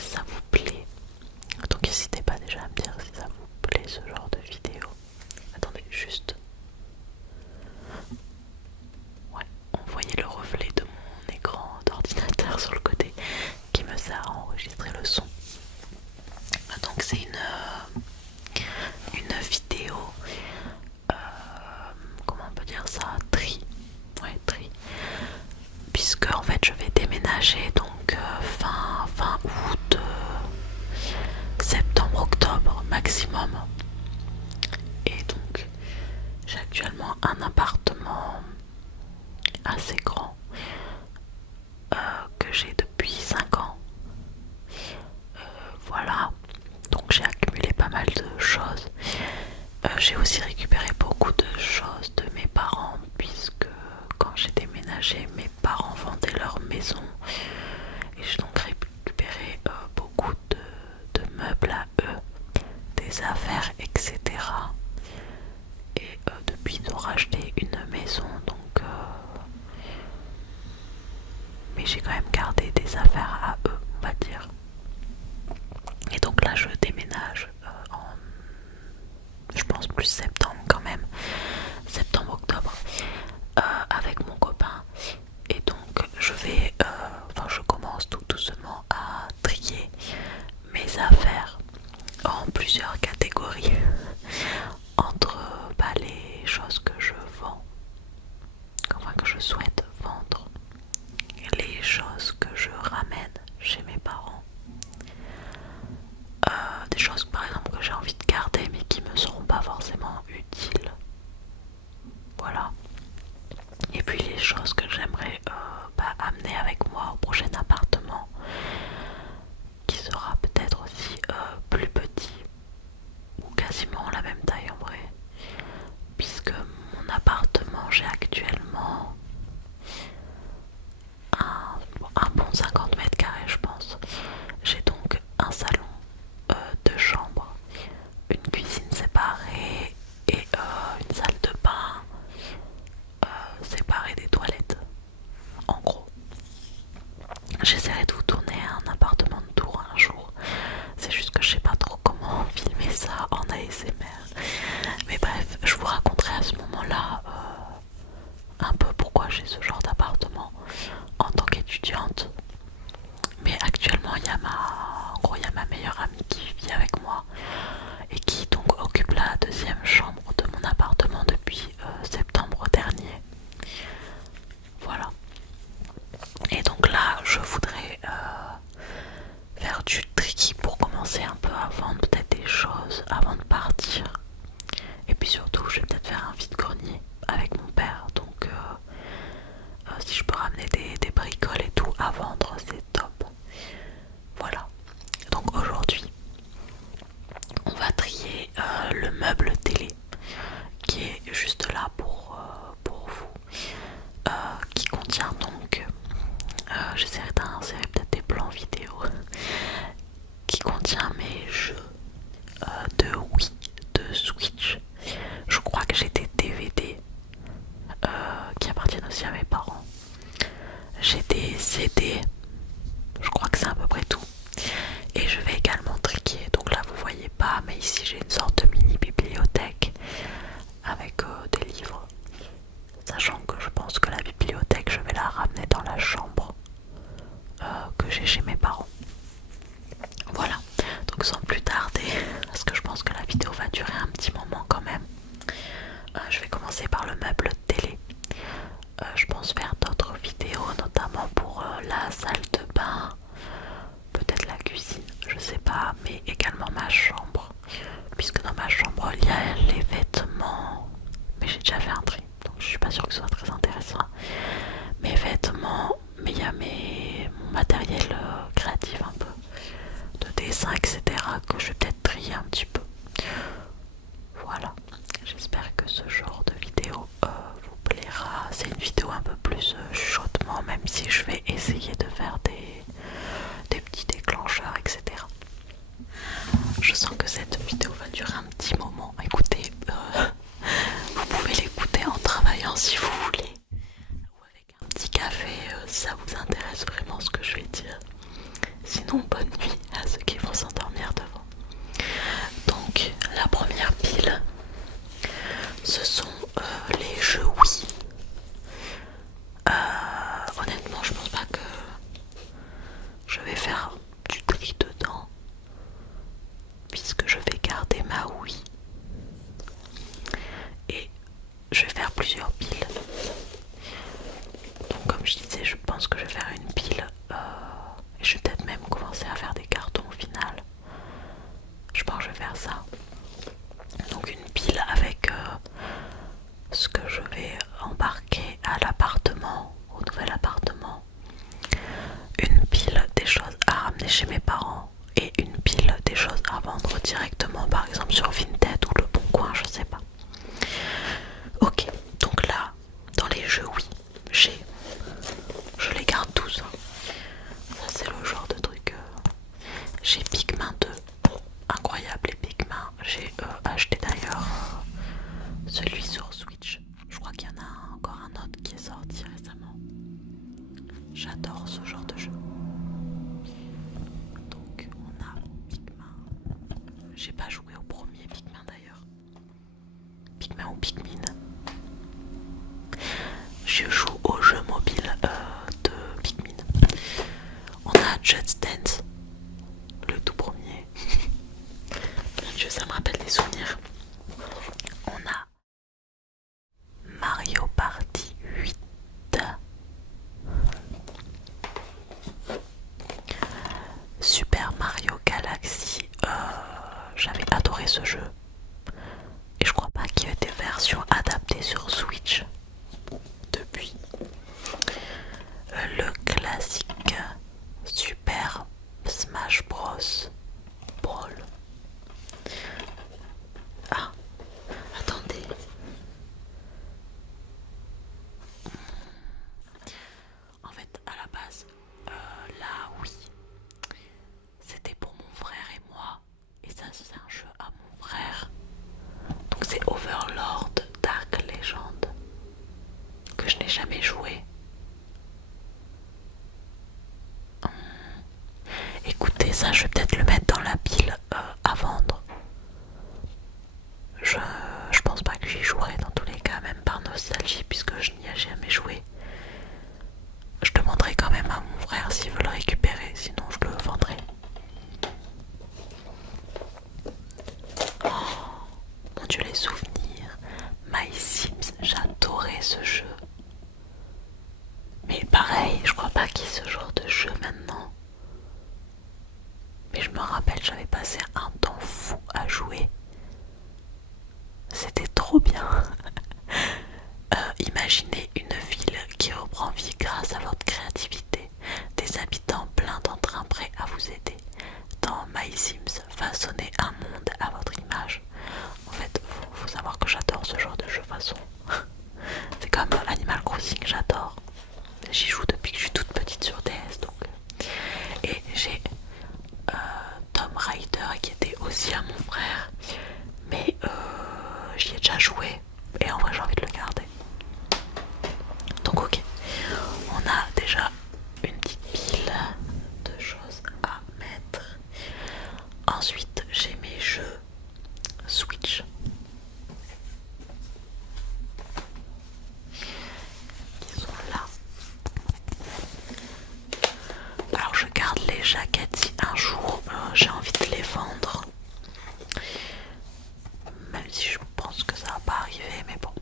si ça vous plaît. Donc n'hésitez pas déjà à me dire si ça vous plaît ce genre de vidéo. Attendez, juste. Ouais, on voyait le reflet de mon écran d'ordinateur sur le côté qui me sert à enregistrer le son. Donc c'est une vidéo, comment on peut dire ça, ouais, puisque en fait je vais déménager donc fin août, septembre, octobre maximum. Et donc j'ai actuellement un appartement assez grand que j'ai depuis 5 ans. Voilà, donc j'ai accumulé pas mal de choses. J'ai aussi récupéré beaucoup de choses de mes parents, puisque quand j'ai déménagé, mes parents vendaient leur maison et j'ai donc récupéré beaucoup de meubles à eux, des affaires, etc. Et depuis ils ont racheté une maison, donc mais j'ai quand même gardé des affaires à eux, on va dire. Et donc là je déménage je pense plus septembre quand même, septembre octobre, avec mon copain. Et donc je commence tout doucement à trier mes affaires en plusieurs catégories entre les choses que je vends, enfin que je souhaite vendre, les choses que je ramène chez mes parents, des choses par exemple que j'ai envie de garder mais qui me seront pas forcément utiles. Voilà. Et puis les choses que j'aimerais amener avec moi au prochain appartement, qui sera peut-être aussi plus petit ou quasiment la même taille en vrai, puisque mon appartement, j'ai actuellement un bon 50 mètres carrés je pense. J'ai donc un salon, deux chambres, une cuisine séparée et une salle de bain séparée des toilettes. En gros, j'essaierai de vous tourner un appartement de tour un jour. C'est juste que je sais pas trop comment filmer ça en ASMR. Mais bref, je vous raconterai à ce moment-là un peu pourquoi j'ai ce genre d'appartement en tant qu'étudiante. Mais actuellement, il y a ma meilleure amie qui vit avec moi et qui donc occupe la deuxième chambre de mon appartement depuis septembre dernier. Voilà. Et donc là, je voudrais faire du tri pour commencer un peu à vendre peut-être des choses avant de partir. Et puis surtout, je vais peut-être faire un vide-grenier avec mon père. Donc si je peux ramener des bricoles et tout à vendre, c'est top. Voilà. Donc aujourd'hui, on va trier le meuble télé qui est juste là pour vous. Qui contient donc, j'essaierai d'insérer peut-être des plans vidéo, qui contient mes jeux de Wii, de Switch. Je crois que j'ai des DVD qui appartiennent aussi à mes parents. J'ai des CD, je crois que c'est à peu près tout. Et je vais également trier, donc là vous voyez pas, mais ici j'ai une sorte de mini bibliothèque avec des livres. Sachant que je pense que la bibliothèque, je vais la ramener dans la chambre que j'ai chez mes parents. Voilà, donc sans plus tarder, parce que je pense que la vidéo va durer un petit moment quand même, je vais commencer par le meuble télé. Je pense faire d'autres vidéos, notamment pour la salle de bain, peut-être la cuisine, je sais pas, mais également ma chambre, puisque dans ma chambre il y a les vêtements, mais j'ai déjà fait un tri, donc je suis pas sûre que ce soit très intéressant. Mes vêtements, mais il y a mon matériel créatif un peu, de dessin, etc., que je vais peut-être trier un petit peu. Voilà, j'espère que ce genre de vidéo vous plaira. C'est une vidéo un peu plus chuchotement, même si je vais essayer de faire des petits déclencheurs, etc. Je sens que cette vidéo va durer un petit moment. Écoutez, vous pouvez l'écouter en travaillant si vous voulez, ou avec un petit café si ça vous intéresse vraiment ce que je vais dire. Sinon, bonne nuit des choses à vendre directement, par exemple sur Vinted ou Le Bon Coin, je sais pas. Ok, donc là, dans les jeux, oui, je les garde tous, hein. Ça c'est le genre de truc. J'ai Pikmin 2, incroyable les Pikmin. J'ai acheté d'ailleurs celui sur Switch. Je crois qu'il y en a encore un autre qui est sorti récemment. J'adore ce genre de jeu. Donc on a Pikmin. J'ai pas joué au premier Pikmin d'ailleurs. Pikmin ou Pikmin. Je joue au jeu mobile de Pikmin. On a Just Dance, le tout premier. Mon Dieu, ça me rappelle des souvenirs. On a Mario Party 8. Super Mario Galaxy. J'avais adoré ce jeu. Et je crois pas qu'il y ait des versions adaptées sur Switch depuis. Le classique Super Smash Bros. Brawl. Ah, attendez. En fait, à la base, là, oui, c'était pour mon frère et moi. Et ça, c'est un jeu à mon frère. Donc c'est Overlord Dark Legend, que je n'ai jamais joué. Écoutez, ça, je vais peut-être le mettre dans la pile à vendre. Je pense pas que j'y jouerai dans tous les cas, même par nostalgie, puisque je n'y ai jamais joué. Je demanderai quand même à mon frère s'il veut le récupérer, sinon je le vendrai. Oh, mon Dieu, les souvenirs. My Sims, j'adorais ce jeu. Mais pareil, je crois pas qu'il y ait ce genre de jeu maintenant. Mais je me rappelle, j'avais passé un temps fou à jouer. C'était trop bien. Imaginez une ville qui reprend vie grâce à votre créativité. Des habitants pleins d'entrain prêts à vous aider. Dans My Sims, façonnez un monde à votre image. En fait, faut savoir que j'adore ce genre de jeu façon. C'est comme Animal Crossing, j'adore. J'y joue depuis que je suis toute petite sur DS donc. Et j'ai Tomb Raider qui était aussi à mon frère. Mais j'y ai déjà joué. Et en vrai j'ai envie de le garder. Donc ok. On a déjà une petite pile de choses à mettre. Ensuite j'ai mes jeux Switch. Qui sont là. Alors je garde les jaquettes si un jour j'ai envie de les vendre. Même si je pense que ça va pas arriver, mais bon.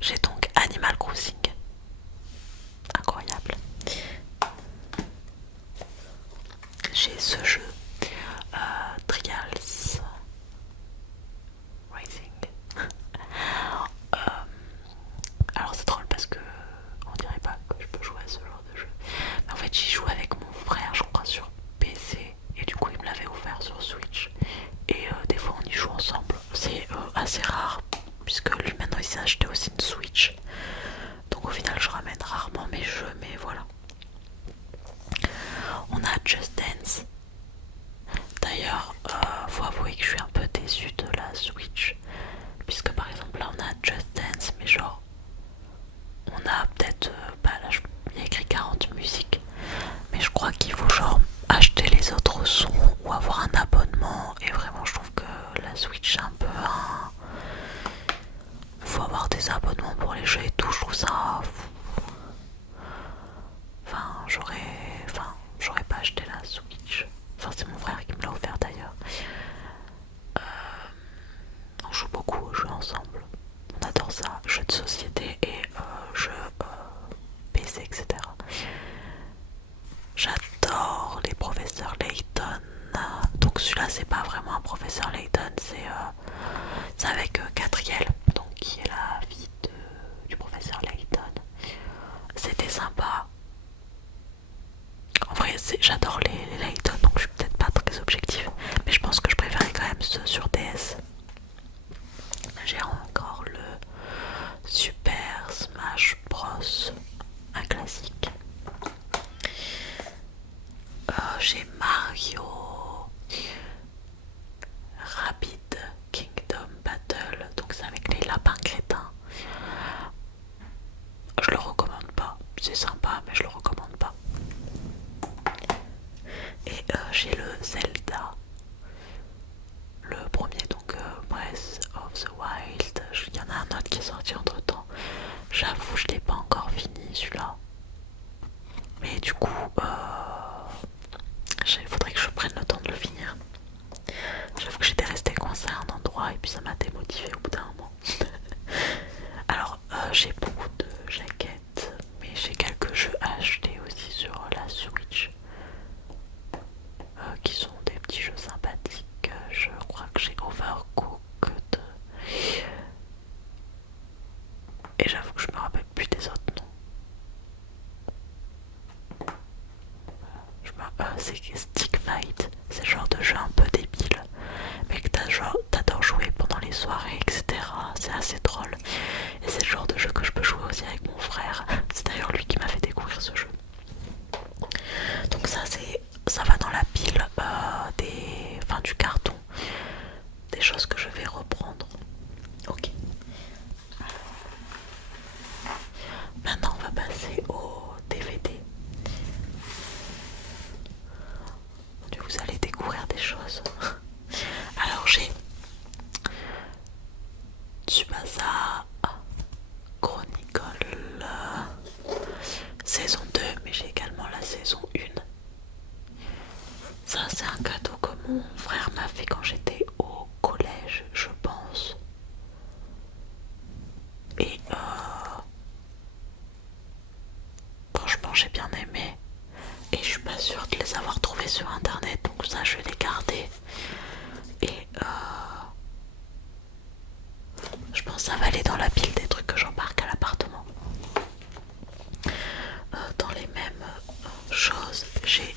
J'ai donc Animal Crossing. Incroyable. J'ai ce jeu Trials Rising. Alors c'est drôle parce que on dirait pas que je peux jouer à ce genre de jeu. Mais en fait j'y joue avec mon frère, je crois, sur PC. Et du coup il me l'avait offert sur Switch. Et des fois on y joue ensemble. C'est assez rare puisque lui maintenant il s'est acheté aussi une Switch. Donc au final je ramène rarement mes jeux, mais voilà. On a Just Dance. D'ailleurs, faut avouer que je suis un peu déçue de la Switch. Puisque par exemple là on a Just Dance, mais genre on a peut-être, bah là il y a écrit 40 musiques. Mais je crois qu'il faut genre acheter les autres sons ou avoir un abonnement. Et vraiment je trouve que la Switch c'est un peu un... Faut avoir des abonnements pour les jeux et tout, je trouve ça... j'aurais pas acheté la Switch. Enfin, c'est mon frère qui me l'a offert d'ailleurs. On joue beaucoup aux jeux ensemble. On adore ça. Jeux de société et jeux PC, etc. J'adore les professeurs Layton. Donc celui-là, c'est pas vraiment un professeur Layton, c'est avec Catriel, donc qui est la fille du professeur Layton. C'était sympa. En vrai, j'adore les Layton, donc je suis peut-être pas très objective. Mais je pense que mon frère m'a fait quand j'étais au collège, je pense. Et franchement, j'ai bien aimé. Et je suis pas sûre de les avoir trouvés sur internet, donc ça, je vais les garder. Et je pense que ça va aller dans la pile des trucs que j'embarque à l'appartement. Dans les mêmes choses, j'ai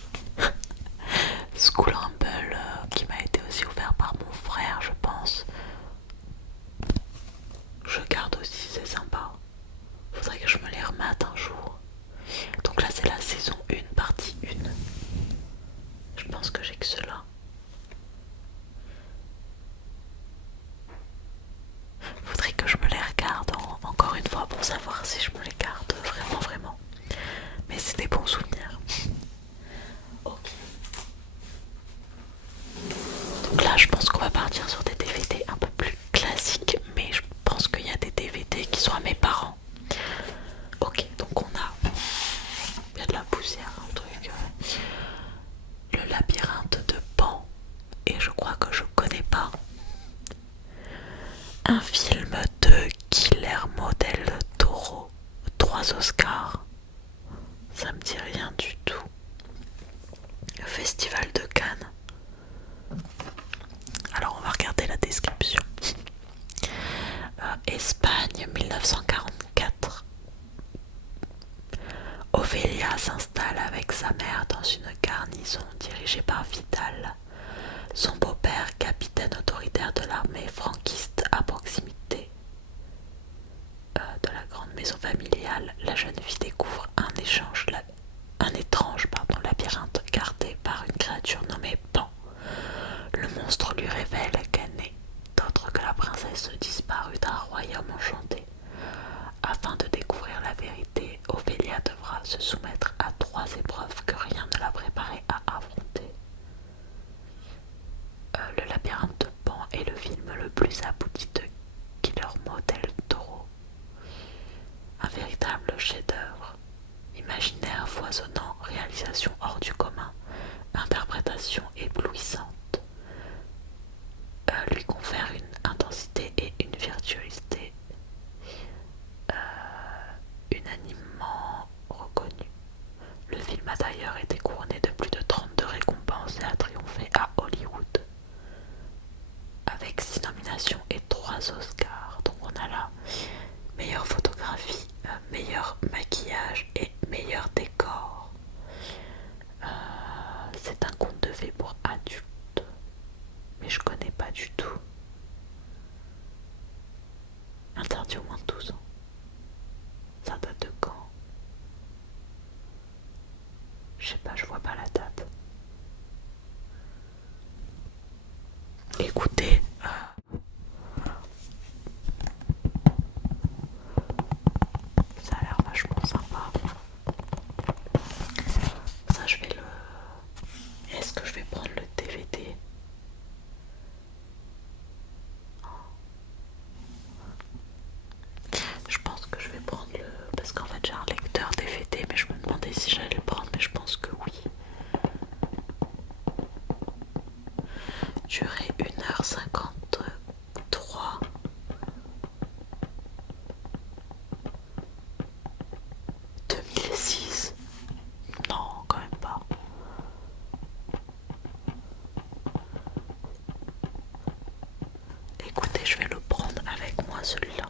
School Rumble qui m'a été aussi offert par mon frère, je pense. Je garde aussi, c'est sympa. Faudrait que je me les remate un jour. Donc là, c'est la saison 1, partie 1. Je pense que j'ai que cela. Faudrait que je me les regarde encore une fois pour savoir si je me les garde vraiment, vraiment. Mais c'est des bons souvenirs. Ok. Donc là, je pense qu'on va partir sur des DVD un peu plus classiques, mais je pense qu'il y a des DVD qui sont à mes parents. Ok, donc on a... Il y a de la poussière, un truc. Le labyrinthe de Pan. Et je crois que je connais pas. Un film de Guillermo del Toro. 3 Oscars. Ça me dit rien du tout. Le Festival de Cannes. Alors on va regarder la description. Espagne 1944. Ophélia s'installe avec sa mère dans une garnison dirigée par Vidal, son beau-père, capitaine autoritaire de l'armée franquiste à proximité de la grande maison familiale. La jeune fille découvre un étrange labyrinthe gardé par une créature nommée Pan. Le monstre lui révèle qu'elle n'est autre que la princesse disparue d'un royaume enchanté. Afin de découvrir la vérité, Ophélia devra se soumettre à 3 épreuves que rien ne l'a préparée à affronter. Le labyrinthe de Pan est le film le plus abouti de Guillermo del Toro. Un véritable chef-d'œuvre. Imaginaire foisonnant, réalisation hors du commun, interprétation éblouissante. Lui confère une intensité et une virtuosité unanimement reconnues. Le film a d'ailleurs été couronné de plus de 32 récompenses et a triomphé à Hollywood avec 6 nominations et 3 Oscars. Donc on a là meilleure photographie, meilleur maquillage et meilleur décor. C'est un conte de fées pour adultes, mais je connais pas du tout. Interdit au moins de 12 ans. Ça date de quand? Je sais pas, je vois pas la date. Écoutez, ça a l'air vachement sympa. Ça, je vais le... Est-ce que je vais prendre le DVD? Je pense que je vais prendre le... Parce qu'en fait j'ai un lecteur DVD, mais je me demandais si j'allais le prendre, mais je pense que oui. Durée 1h53. 2006. Non, quand même pas. Écoutez, je vais le prendre avec moi celui-là.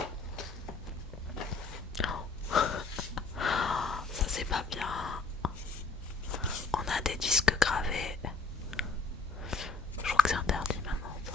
Oh. Ça c'est pas bien. On a des disques gravés. Je crois que c'est interdit maintenant ça.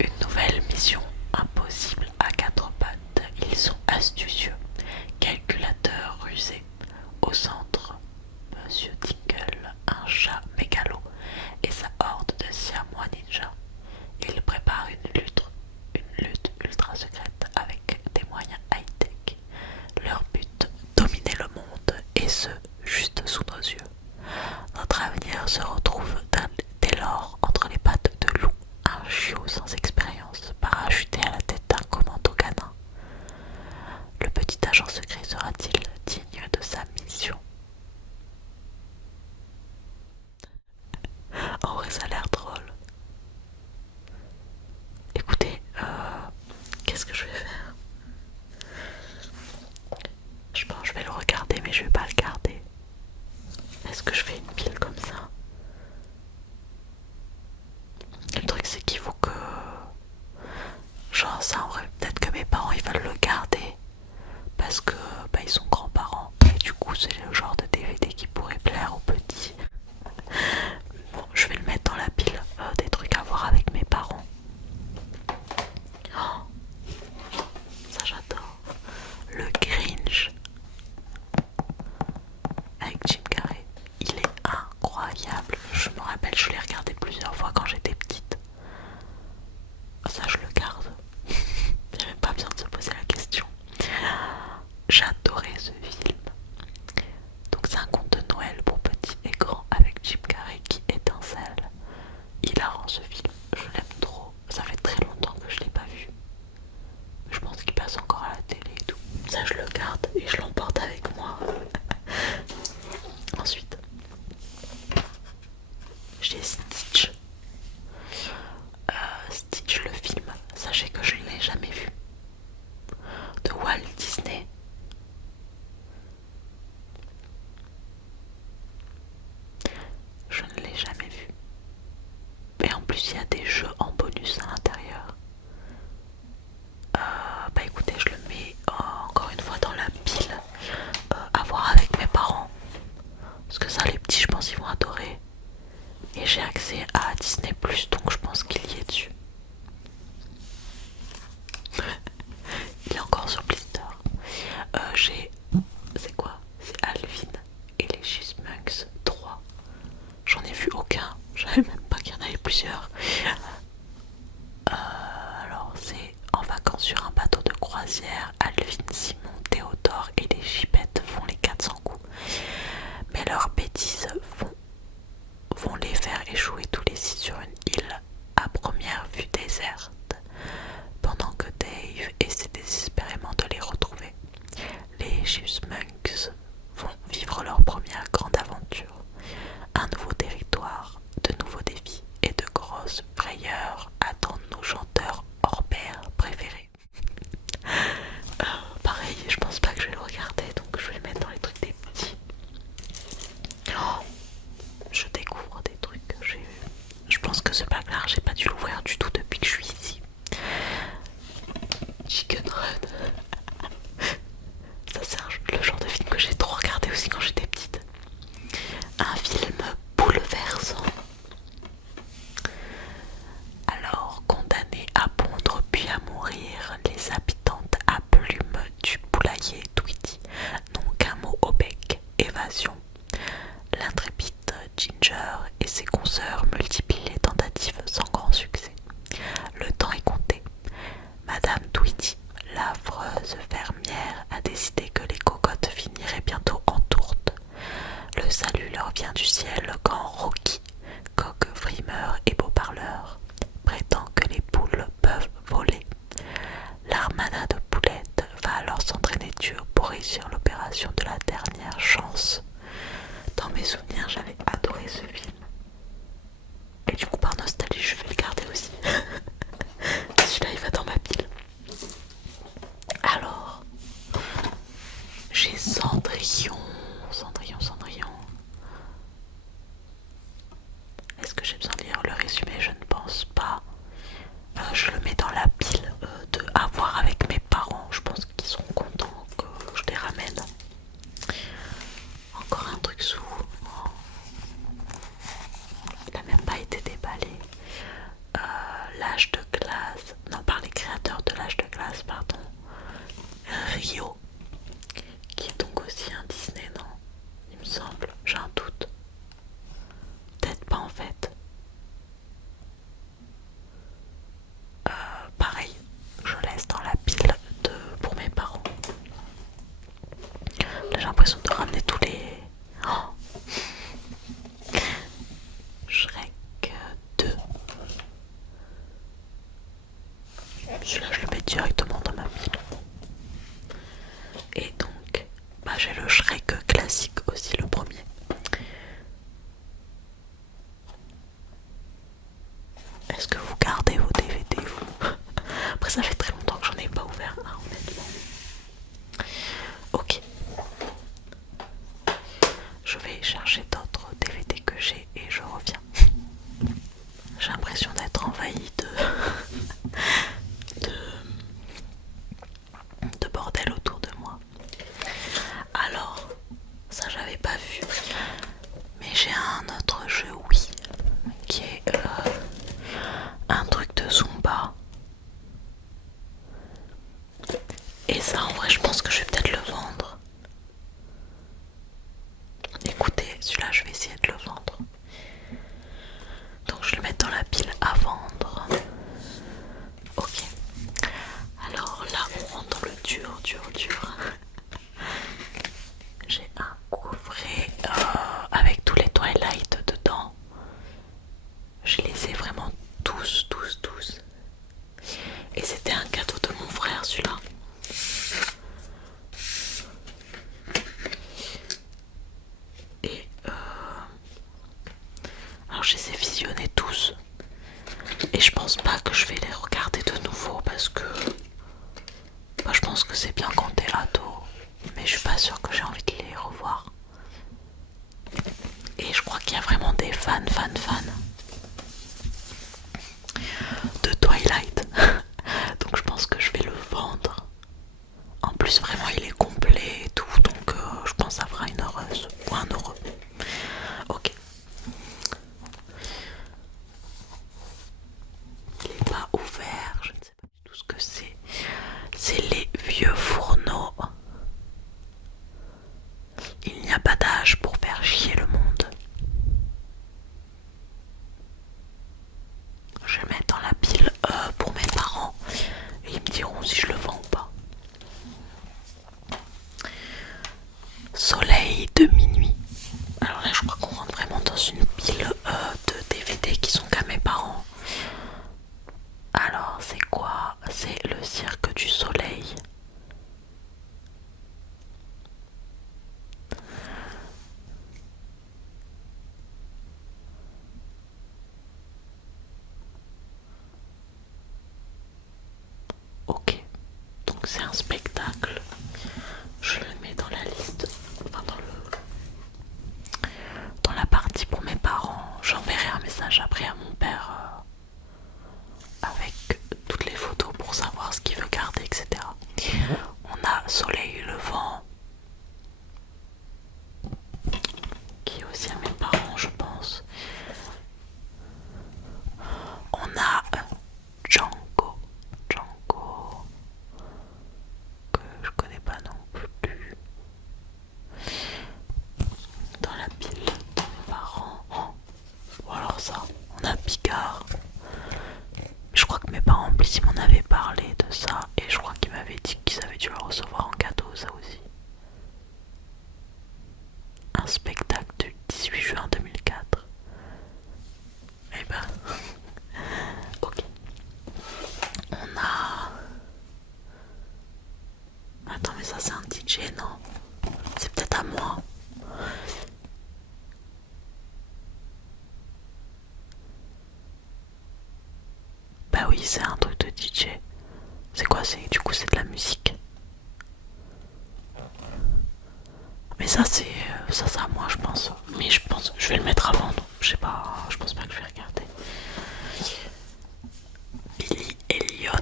Une nouvelle mission impossible à quatre pattes. Ils sont astucieux, calculateurs rusés. Au centre, Monsieur Tinkle, un chat mégalo, et sa horde de siamois ninja. Ils préparent une lutte ultra secrète avec des moyens high-tech. Leur but, dominer le monde, et ce, juste sous nos yeux. Notre avenir se retrouve dès lors entre les pattes de loup, un chiot sans expérience, parachuté à la tête d'un commando canin. Le petit agent secret sera-t-il digne de sa mission? En vrai, ça a l'air drôle. Écoutez, qu'est-ce que je vais faire? Je pense que je vais le regarder, mais je vais pas le garder. Est-ce que je fais une pile comme ça? Le truc, c'est qu'il faut que... Genre ça, en vrai, peut-être que mes parents, ils veulent le garder. Parce que, bah, ils sont grands-parents. Et du coup, c'est le genre de DVD qui pourrait plaire aux petits. Bon, je vais le mettre dans la pile des trucs à voir avec mes parents. Oh, ça j'adore. Le Grinch avec Jim Carrey. Il est incroyable. Je me rappelle, je l'ai regardé plusieurs fois quand j'étais petite. Ça, je le garde. Il n'y a même pas besoin de se poser la question. J'adorais ce film. Donc c'est un conte de Noël pour petits et grands avec Jim Carrey qui étincelle. Hilarant ce film, je l'aime trop. Ça fait très longtemps que je l'ai pas vu. Je pense qu'il passe encore à la télé et tout. Ça je le garde et je l'emporte avec moi. Ensuite, j'ai Stitch. Stitch le film, sachez que je ne l'ai jamais vu. De Walt Disney. Je ne l'ai jamais vu. Et en plus il y a des jeux en bonus à l'intérieur. Bah écoutez, je le mets encore une fois dans la pile à voir avec mes parents. Parce que ça, les petits, je pense, ils vont adorer. Et j'ai accès à Disney+, donc je pense qu'il y est dessus. Il est encore sur Blister. J'ai... C'est quoi? C'est Alvin et les Chipmunks 3. J'en ai vu aucun. Je savais même pas qu'il y en avait plusieurs. Alors c'est en vacances sur un bateau de croisière. Alvin, Simon, Théodore et les Chipettes font les 400 coups. Mais leurs bêtises vont les faire échouer tous les 6 sur une île à première vue déserte. Pendant que Dave essaie désespérément de les retrouver, les Chipmunks vont vivre leur première grande aventure. Un nouveau territoire, de nouveaux défis et de grosses frayeurs attendent nos chanteurs hors pair préférés. Pareil, je pense pas que je vais le regarder, donc je vais le mettre dans les trucs des petits. Oh, je découvre des trucs que j'ai vus. Je pense que ce bac-là, j'ai pas dû l'ouvrir du tout depuis que je suis ici. Chicken Run. Ça c'est le genre de film que j'ai trop regardé aussi quand j'étais petite. Un film bouleversant. Alors, condamnées à pondre puis à mourir, les habitantes à plumes du poulailler Tweety n'ont qu'un mot au bec: évasion. L'intrépide Ginger et ses consoeurs multiplient les tentatives sans grand succès. Le temps est compté. Madame Tweety, l'affreuse fermière, a décidé que les cocottes finiraient bientôt en tourte. Le salut leur vient du ciel quand Rocky, coq frimeur et beau parleur, prétend que les poules peuvent voler. L'armada de poulettes va alors s'entraîner dur pour réussir l'opération de la dernière chance. Dans mes souvenirs, j'avais adoré ce film. Et du coup, par nostalgie, je vais le garder aussi. Celui-là, il va dans ma pile. Alors, j'ai Cendrillon. Est-ce que j'ai besoin de lire le résumé? Je ne pense pas. Je le mets dans la pile de à voir avec mes parents. Je pense qu'ils seront contents que je les ramène. Encore un truc sous. Il n'a même pas été déballé. L'âge de glace. celui-là je le mets directement dans ma pile. Et donc, bah, j'ai le Shrek classique aussi, le premier. Est-ce que vous gardez vos DVD vous? Après ça fait très longtemps que j'en ai pas ouvert un, honnêtement. Ok. Je vais chercher d'autres DVD que j'ai et je reviens. J'ai l'impression d'être envahie de bordel autour de moi. Alors, ça j'avais pas vu. Mais j'ai un autre jeu, oui, qui est un truc de Zumba. Et ça, en vrai, je pense que je vais peut-être le vendre. Écoutez, celui-là, je vais essayer de le vendre. Donc, je le mets dans la pile à vendre. Ok. Alors là, on rentre dans le dur. J'ai un coffret avec tous les Twilight dedans. Je les ai vraiment tous. Et c'était un cadeau de mon frère, celui-là. Et alors je les ai visionnés tous. Et je pense pas que je vais les regarder de nouveau parce que bah, je pense que c'est bien quand t'es ado. Mais je suis pas sûre que j'ai envie de les revoir. Et je crois qu'il y a vraiment des fans de Twilight. Donc je pense que je vais le vendre. En plus vraiment il est complet et tout. Donc je pense que ça fera une heureuse ou un heureux. Ok. Il n'est pas ouvert. Je ne sais pas du tout ce que c'est. C'est les vieux fourneaux. Il n'y a pas d'âge pour faire chier le monde. Je vais mettre dans la pile pour mes parents et ils me diront si je le vends ou pas. Soleil de minuit. Alors là je crois qu'on rentre vraiment dans une pile de DVD qui sont qu'à mes parents. Alors c'est quoi? C'est le cirque du soleil. Ok, donc c'est un spectacle. Je le mets dans la liste, enfin dans la partie pour mes parents. J'enverrai un message après à mon père avec toutes les photos pour savoir ce qu'il veut garder, etc. On a Soleil levant, qui est aussi à mes parents, je pense. On a Django, que je connais pas non plus. Dans la pile de mes parents. Ou alors ça, on a Picard. Je crois que mes parents en plus ils m'en avaient parlé de ça. Et je crois qu'ils m'avaient dit qu'ils avaient dû le recevoir en cadeau, ça aussi. Un spectacle du 18 juin 2004. Eh ben, ok. On a... Attends, mais ça c'est un DJ, non? C'est peut-être à moi. Bah oui, c'est un truc de DJ. C'est quoi? Du coup, c'est de la musique. Mais ça, c'est à moi, je pense. Mais je pense, je vais le mettre avant. Donc, je sais pas, je pense pas que je vais regarder. Billy Elliot.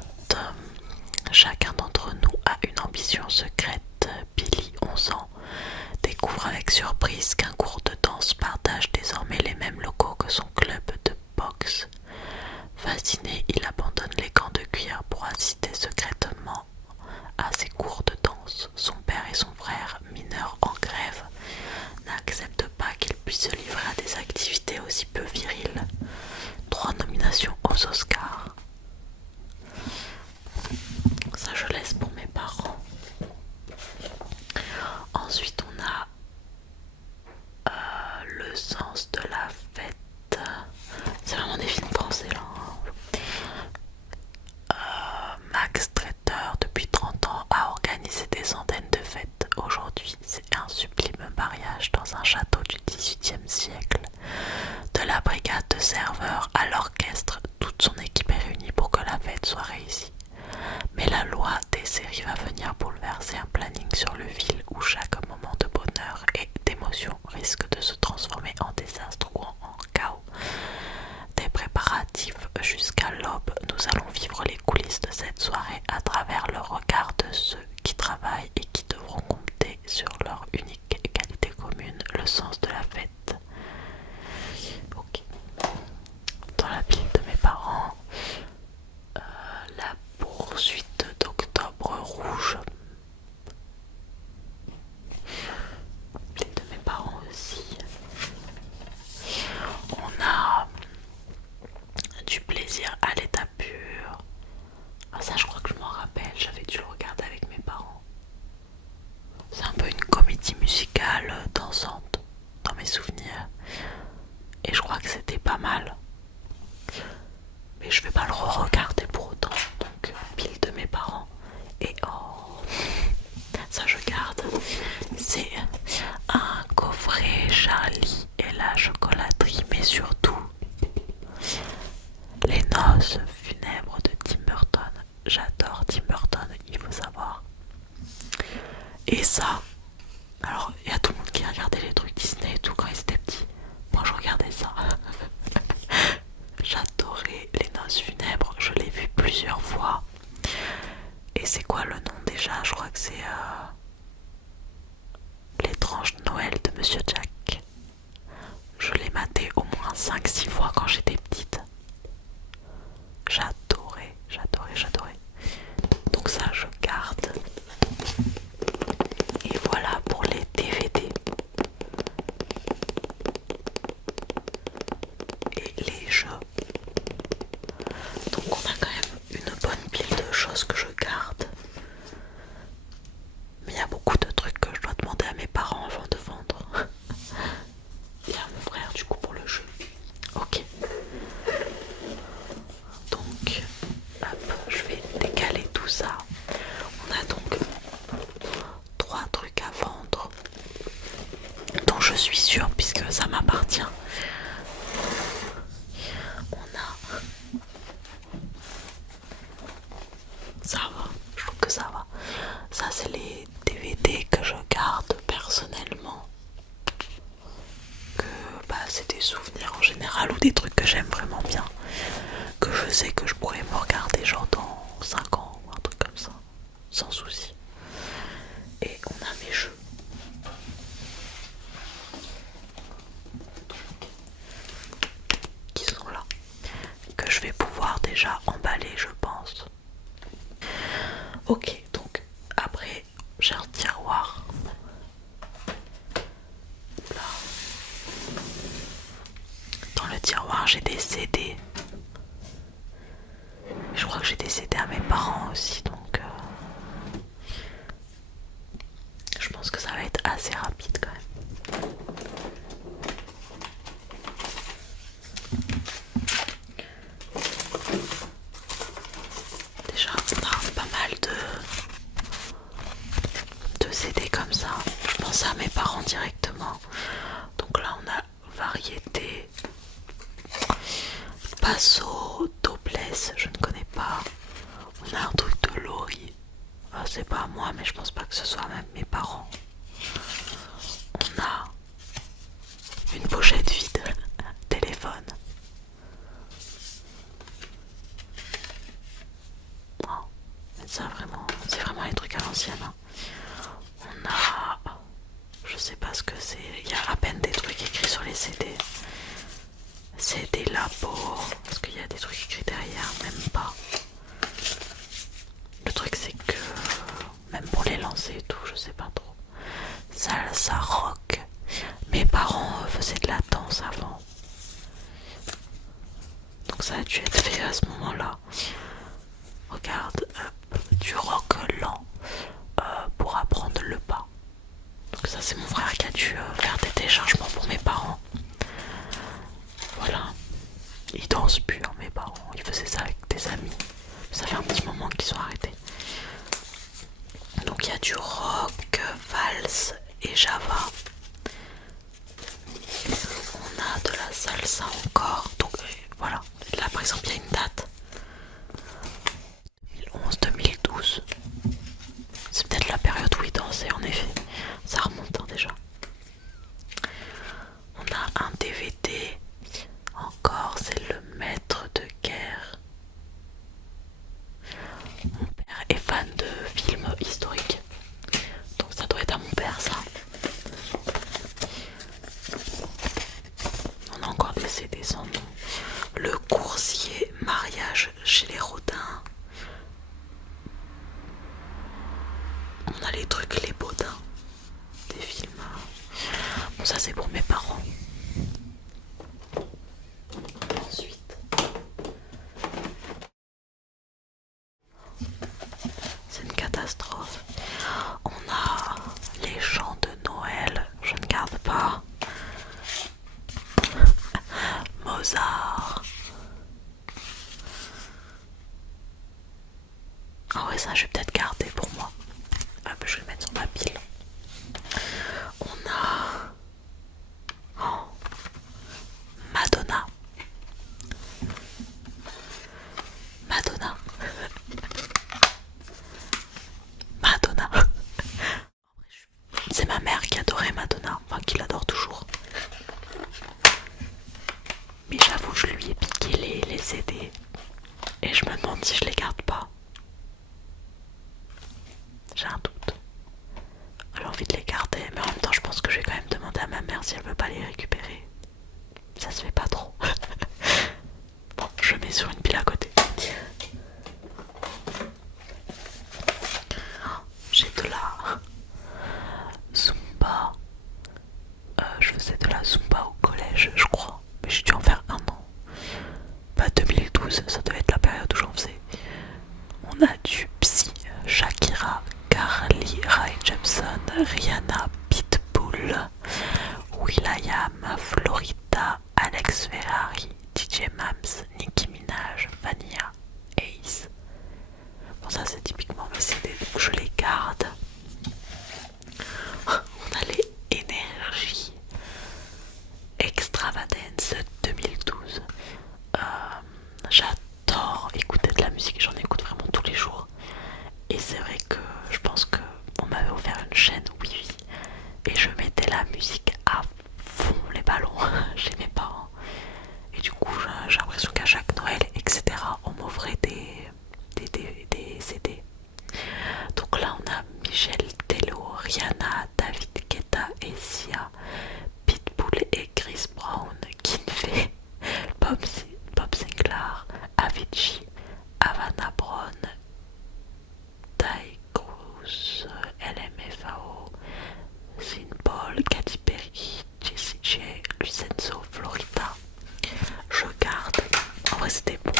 Chacun d'entre nous a une ambition secrète. Billy, 11 ans, découvre avec surprise qu'un cours de danse partage désormais les mêmes locaux que son club de boxe. Fasciné, il abandonne les gants de cuir pour assister secrètement à ses cours de danse. Son père et son frère, mineurs en grève, n'acceptent pas qu'il puisse se livrer à des activités aussi peu viriles. 3 nominations aux Oscars. Ça, je laisse pour mes parents. Ensuite, on a ça. Alors, il y a tout le monde qui regardait les trucs Disney et tout quand ils étaient petits. Moi, je regardais ça. J'adorais Les Noces Funèbres. Je l'ai vu plusieurs fois. Et c'est quoi le nom déjà? Je crois que c'est L'étrange Noël de Monsieur Jack. Je l'ai maté au moins 5-6 fois quand j'étais petite. J'adorais, j'adorais, j'adorais. Donc ça, je garde. Et voilà pour les DVD. Et les jeux. Donc on a quand même une bonne pile de choses que je garde. Mais il y a beaucoup de trucs que je dois demander à mes parents avant de vendre. Et à mon frère du coup pour le jeu. Ok. Donc, hop, je vais décaler tout ça. On a donc 3 trucs à vendre dont je suis sûre puisque ça m'appartient. On a... Ça va, je trouve que ça va. Ça c'est les DVD que je garde personnellement. Que bah, c'est des souvenirs en général ou des trucs que j'aime vraiment bien. Que je sais que je pourrais me regarder genre dans 5 ans ou un truc comme ça. Sans souci. Et on a mes jeux. Qui sont là. Que je vais pouvoir déjà emballer je pense. Ok, donc après j'ai un tiroir. Là. Dans le tiroir j'ai des CD. Je crois que j'ai des CD à mes parents aussi, donc je pense que ça va être assez rapide quand même. Déjà on a pas mal de CD comme ça. Je pense à mes parents directement. Donc là on a variété, Passo, Topless, je ne connais pas. On a un truc de Lori. C'est pas à moi mais je pense pas que ce soit même mes parents. On a une pochette vide, téléphone. Oh, ça vraiment, c'est vraiment les trucs à l'ancienne. Hein. On a, je sais pas ce que c'est, il y a à peine des trucs écrits sur les CD. C'est des labos, parce qu'il y a des trucs écrits derrière, même pas. Le truc c'est que, même pour les lancer et tout, je sais pas trop. Salsa rock. Mes parents faisaient de la danse avant. Donc ça a dû être fait à ce moment-là. Regarde, du rock lent pour apprendre le pas. Donc ça c'est mon frère qui a dû faire des téléchargements pour mes parents. Voilà. Ils dansent plus hein, mes parents. Ils faisaient ça avec des amis. Ça fait un petit moment qu'ils ont arrêté. Donc il y a du rock, valse et java. On a de la salsa encore. Donc voilà. Là par exemple il y a une date. 2011-2012. C'est peut-être la période où ils dansaient en effet. Ça remonte hein, déjà. On a un DVD. Encore, c'est le maître de guerre. Mon père est fan de films historiques. Donc ça doit être à mon père ça. On a encore des CD sans nom. Le coursier mariage chez les Rodins. On a les trucs les Baudins. Des films. Bon ça c'est pour mes parents. Ensuite. C'est une catastrophe. On a les chants de Noël. Je ne garde pas. Mozart. Ah ouais ça je vais peut-être garder pour moi. Hop, je vais le mettre sur ma pile. On a Madonna. Madonna. Madonna. En vrai, je suis ma mère qui adorait Madonna, enfin qui l'adore toujours. Mais j'avoue, je lui ai piqué les CD et je me demande si je les garde pas. J'ai un doute. J'ai envie de les garder, mais en même temps, je pense que je vais quand même demander à ma mère si elle veut pas les récupérer. Ça se fait pas trop. Bon, je mets sur une pile à côté. J'ai de la Zumba. Je faisais de la Zumba au collège, je crois. Mais j'ai dû en faire un an. Bah 2012, ça devait être la période où j'en faisais. On a du Psy, Shakira, Carly Rae Jepsen, Rihanna, Pitbull, will.i.am, Florida, Alex Ferrari, DJ Mams, Nicki Minaj, Vanilla, Ace. Bon, ça c'est typiquement mes CD, donc je les garde. On a les énergies Extravagance 2012. J'adore écouter de la musique, j'en écoute vraiment tous les jours. Et c'est vrai que je pense que on m'avait offert une chaîne oui oui et je mettais la musique à fond les ballons chez mes parents. Et du coup j'ai l'impression qu'à chaque Noël etc on m'offrait des CD. Donc là on a Michel Tello, Rihanna, David Guetta et Sia, Pitbull et Chris Brown, Kinvey, Bob Sinclair, Avicii, Havana Brown, Ty Cruz, LMFAO, Sean Paul, Katy Perry, Jessie J, Lucenzo, Florida. Je garde. En vrai c'était bon,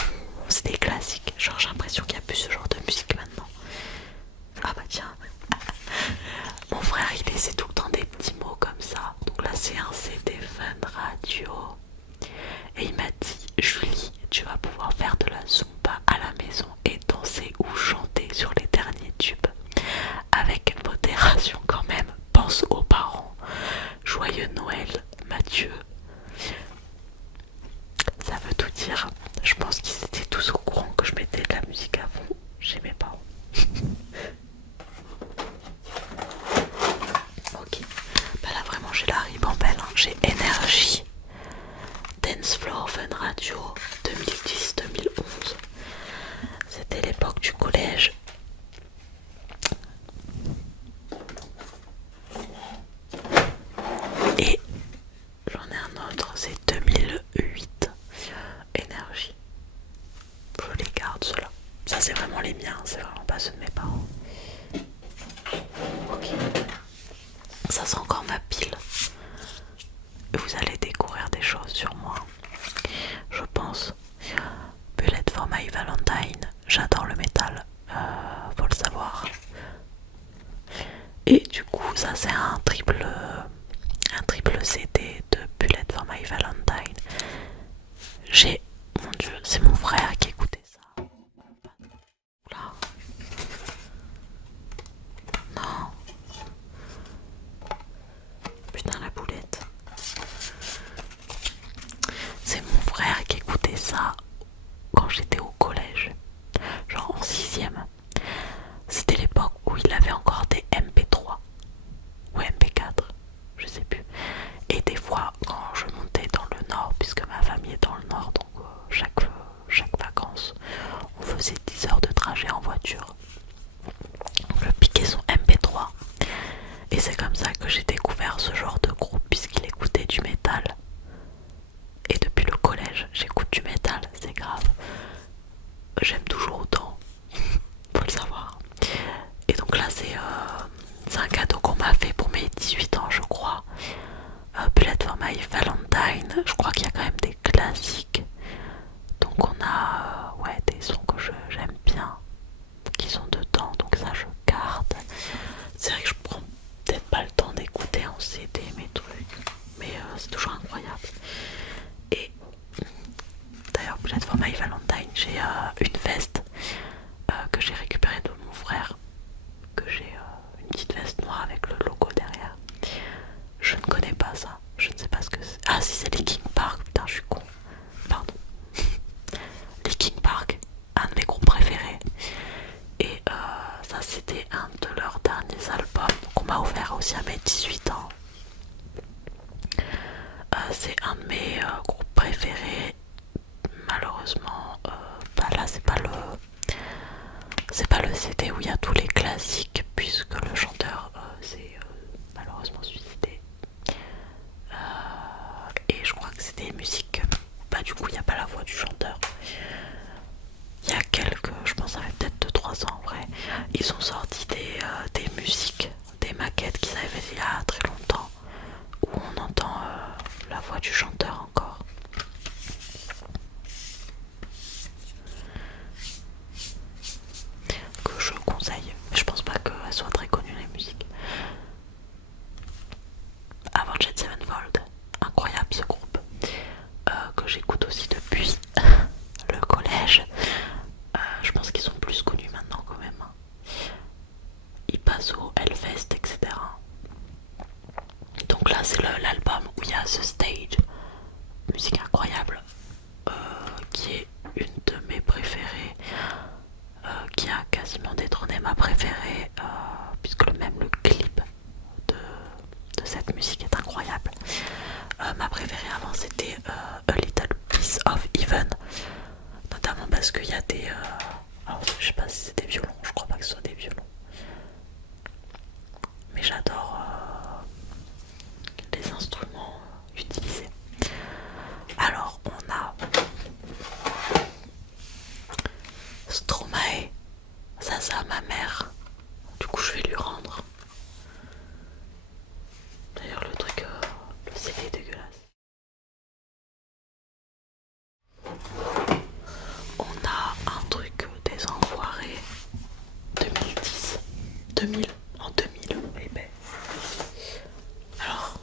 c'était classique. Genre j'ai l'impression qu'il n'y a plus ce genre de musique maintenant. Ah bah tiens, mon frère il laissait tout le temps des petits mots comme ça. Donc là c'est un CD Fun Radio. Et il m'a dit, Julie, tu vas pouvoir faire de la Zumba à la maison et danser ou chanter sur les derniers tubes. Avec modération quand même, pense aux parents. Joyeux Noël, Mathieu. Ça veut tout dire. Je pense qu'ils étaient tous au courant que je mettais de la musique à fond chez mes parents. Ok, bah là vraiment j'ai la ribambelle, hein. J'ai énergie. Dance Floor Fun Radio 2010-2011. C'était l'époque du collège. Et j'en ai un autre, c'est 2008. Énergie. Je les garde ceux-là. Ça c'est vraiment les miens, c'est vraiment pas ceux de mes parents. Ok. Ça c'est encore ma pile. Vous allez découvrir des choses sur moi, je pense. Bullet for My Valentine, j'adore le métal, faut le savoir. Et du coup ça c'est un triple CD de Bullet for My Valentine. Mon dieu, c'est mon frère qui écoutait ça. Oula. Non. Putain la boulette. C'est mon frère qui écoutait ça quand j'étais au collège, genre en 6ème. C'était l'époque où il avait encore des MP3 ou MP4, je sais plus. Et des fois, quand je montais dans le nord, puisque ma famille est dans le nord, donc chaque vacances, on faisait 10 heures de trajet en voiture. On le piquait son MP3. Et c'est comme ça que j'ai découvert ce genre de groupe, puisqu'il écoutait du métal. Et depuis le collège, j'écoute du métal, c'est grave. J'aime toujours autant, faut le savoir. Et donc là, c'est un cadeau qu'on m'a fait pour mes 18 ans, je crois. Bullet for My Valentine, je crois qu'il y a quand même des classiques. Donc on a des sons que j'aime bien, qui sont dedans, donc ça je garde. C'est vrai que je prends peut-être pas le temps d'écouter en CD mes trucs, mais c'est toujours incroyable. Et d'ailleurs, Bullet for My Valentine, j'ai une veste que j'ai récupérée de mon frère, que j'ai une petite veste noire avec le logo derrière. Je ne connais pas ça, je ne sais pas ce que c'est. Ah si, c'est Linkin Park, putain je suis con. Pardon. Linkin Park, un de mes groupes préférés. Et ça c'était un de leurs derniers albums qu'on m'a offert aussi à mes 18 où il y a tous les classiques, puisque le chanteur s'est malheureusement suicidé. Et je crois que c'est des musiques, bah du coup il n'y a pas la voix du chanteur. Il y a quelques, je pense ça fait peut-être 2-3 ans en vrai, ils ont sorti des musiques, des maquettes qu'ils avaient fait il y a très longtemps, où on entend la voix du chanteur encore. Que je conseille, mais je pense pas qu'elle soit très connue les musiques. Avenged Sevenfold, incroyable ce groupe, que j'écoute aussi depuis le collège. Je pense qu'ils sont plus connus maintenant quand même. Ils passent au Hellfest, etc. Donc là c'est l'album où il y a The Stage, musique incroyable, qui est une de mes préférées, qui a quasiment détrôné ma préférée, puisque même le clip de cette musique est incroyable. Ma préférée avant c'était A Little Piece of Heaven, notamment parce qu'il y a des... alors je sais pas si c'est des violons, je crois pas que ce soit des violons. Mais j'adore les instruments utilisés. Alors on a Stromae, ça c'est à ma mère, du coup je vais lui rendre. D'ailleurs le truc, le CD est dégueulasse. On a un truc des enfoirés 2010, 2000, en 2000, eh ben. Alors,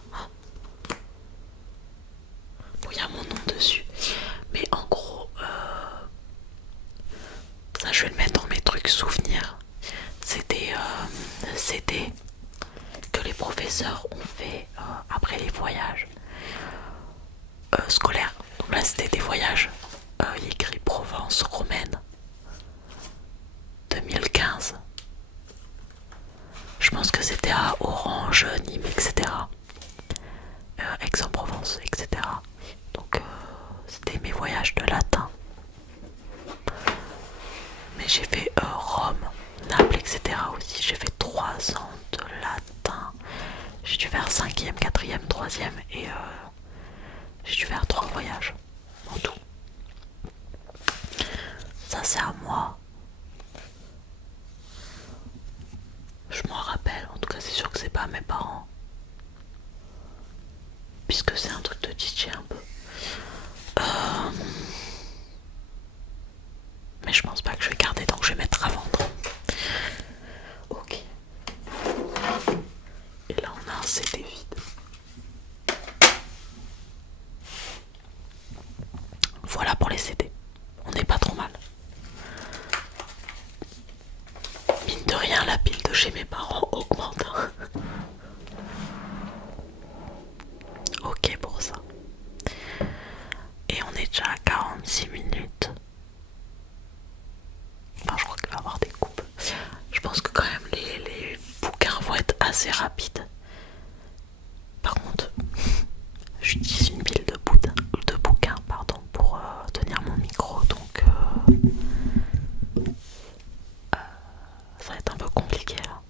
bon, il y a mon nom dessus, mais en gros, ça je vais le mettre dans mes trucs souvenirs. C'est des CD que les professeurs ont fait après les voyages scolaires. Donc là c'était des voyages, il y a écrit Provence romaine 2015. Je pense que c'était à Orange, Nîmes, etc. Aix-en-Provence, etc. Donc c'était mes voyages de latin. Mais j'ai fait Rome, Naples, etc. aussi. J'ai fait 3 ans de latin. J'ai dû faire 5e, 4e, 3e et j'ai dû faire 3 voyages en tout. Ça c'est à moi. Je m'en rappelle, en tout cas c'est sûr que c'est pas à mes parents. Puisque c'est un truc de DJ un peu. Mais je pense pas que je vais garder, donc je vais mettre à vendre. Ok. Et là on a un CD vide. Voilà pour les CD. On n'est pas trop mal. Mine de rien, la pile de chez mes parents augmente. Ok pour ça. Et on est déjà à 46 minutes. Enfin, je crois qu'il va y avoir des coupes. Je pense que quand même les bouquins vont être assez rapides. Par contre, j'utilise une pile de bouquins pardon, pour tenir mon micro, donc ça va être un peu compliqué là.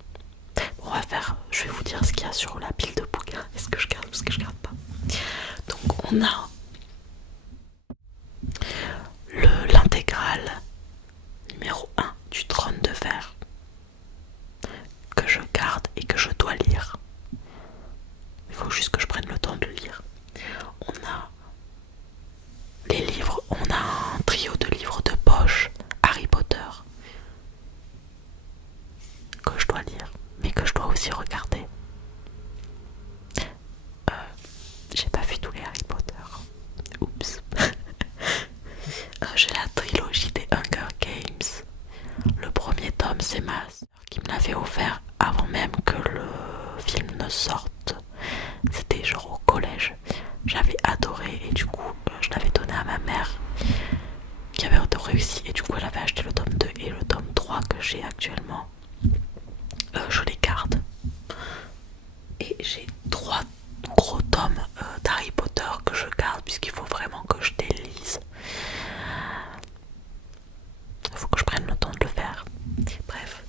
Bon, on va faire, je vais vous dire ce qu'il y a sur la pile de bouquins. Est-ce que je garde ou est-ce que je garde pas? Donc on a l'intégrale numéro 1 du Trône de Fer que je garde et que je dois lire. Il faut juste que je prenne le temps de le lire. On a les livres, on a un trio de livres de poche Harry Potter que je dois lire, mais que je dois aussi regarder. J'ai pas vu tous les Harry Potter. Oups. J'ai la trilogie des Hunger Games. Le premier tome, c'est ma soeur qui me l'avait offert avant même que le film ne sorte. C'était genre au collège. J'avais adoré et du coup je l'avais donné à ma mère qui avait adoré aussi, et du coup elle avait acheté le tome 2 et le tome 3 que j'ai actuellement. Je les garde. Et j'ai 3 gros tomes d'Harry Potter que je garde puisqu'il faut vraiment que je les lise. Il faut que je prenne le temps de le faire. Bref,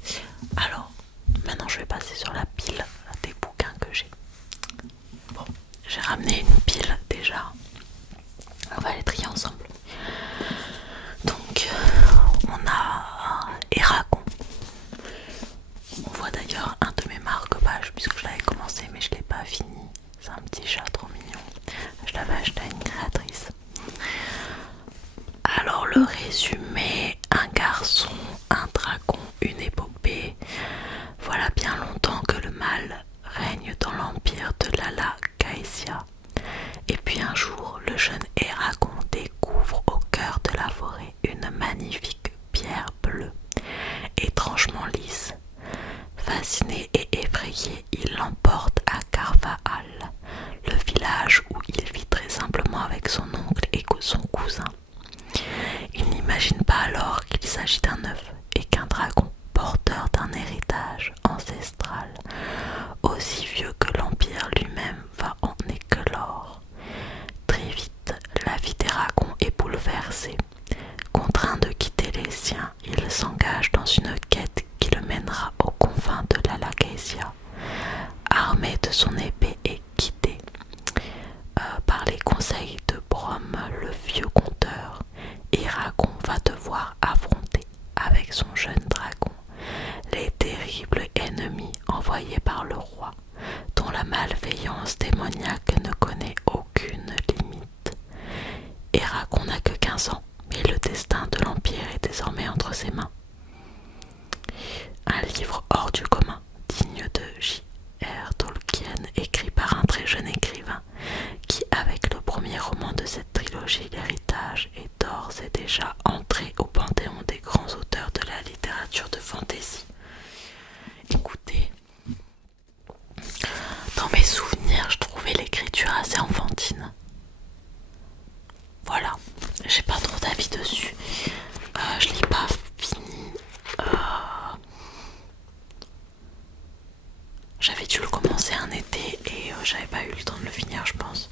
j'avais pas eu le temps de le finir, je pense.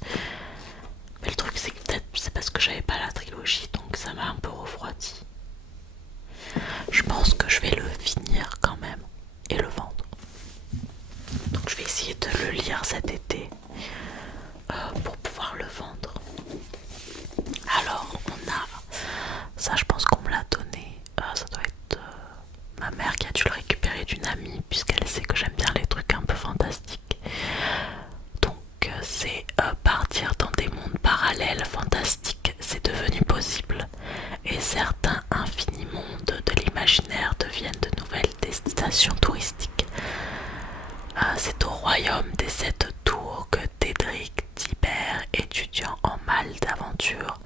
Mais le truc, c'est que peut-être c'est parce que j'avais pas la trilogie, donc ça m'a un peu refroidi. Je pense que je vais le finir quand même et le vendre. Donc je vais essayer de le lire cet été pour pouvoir le vendre. Alors on a, ça je pense qu'on me l'a donné, ça doit être ma mère qui a dû le récupérer d'une amie puisqu'elle sait que j'aime bien les trucs un peu fantastiques. Donc c'est partir dans des mondes parallèles fantastiques, c'est devenu possible. Et certains infinis mondes de l'imaginaire deviennent de nouvelles destinations touristiques. C'est au royaume des 7 tours que Thédric Tibert, étudiant en mal d'aventure,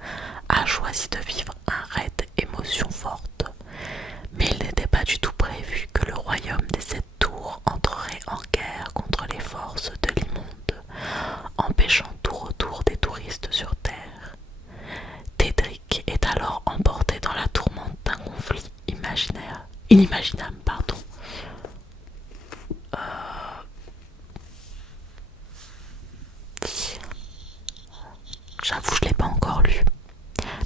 a choisi de vivre un raid émotion forte. Mais il n'était pas du tout prévu que le royaume des 7 tours entrerait en guerre contre les forces de l'immonde, empêchant tout retour des touristes sur Terre. Thédric est alors emporté dans la tourmente d'un conflit inimaginable. J'avoue, je l'ai pas encore lu,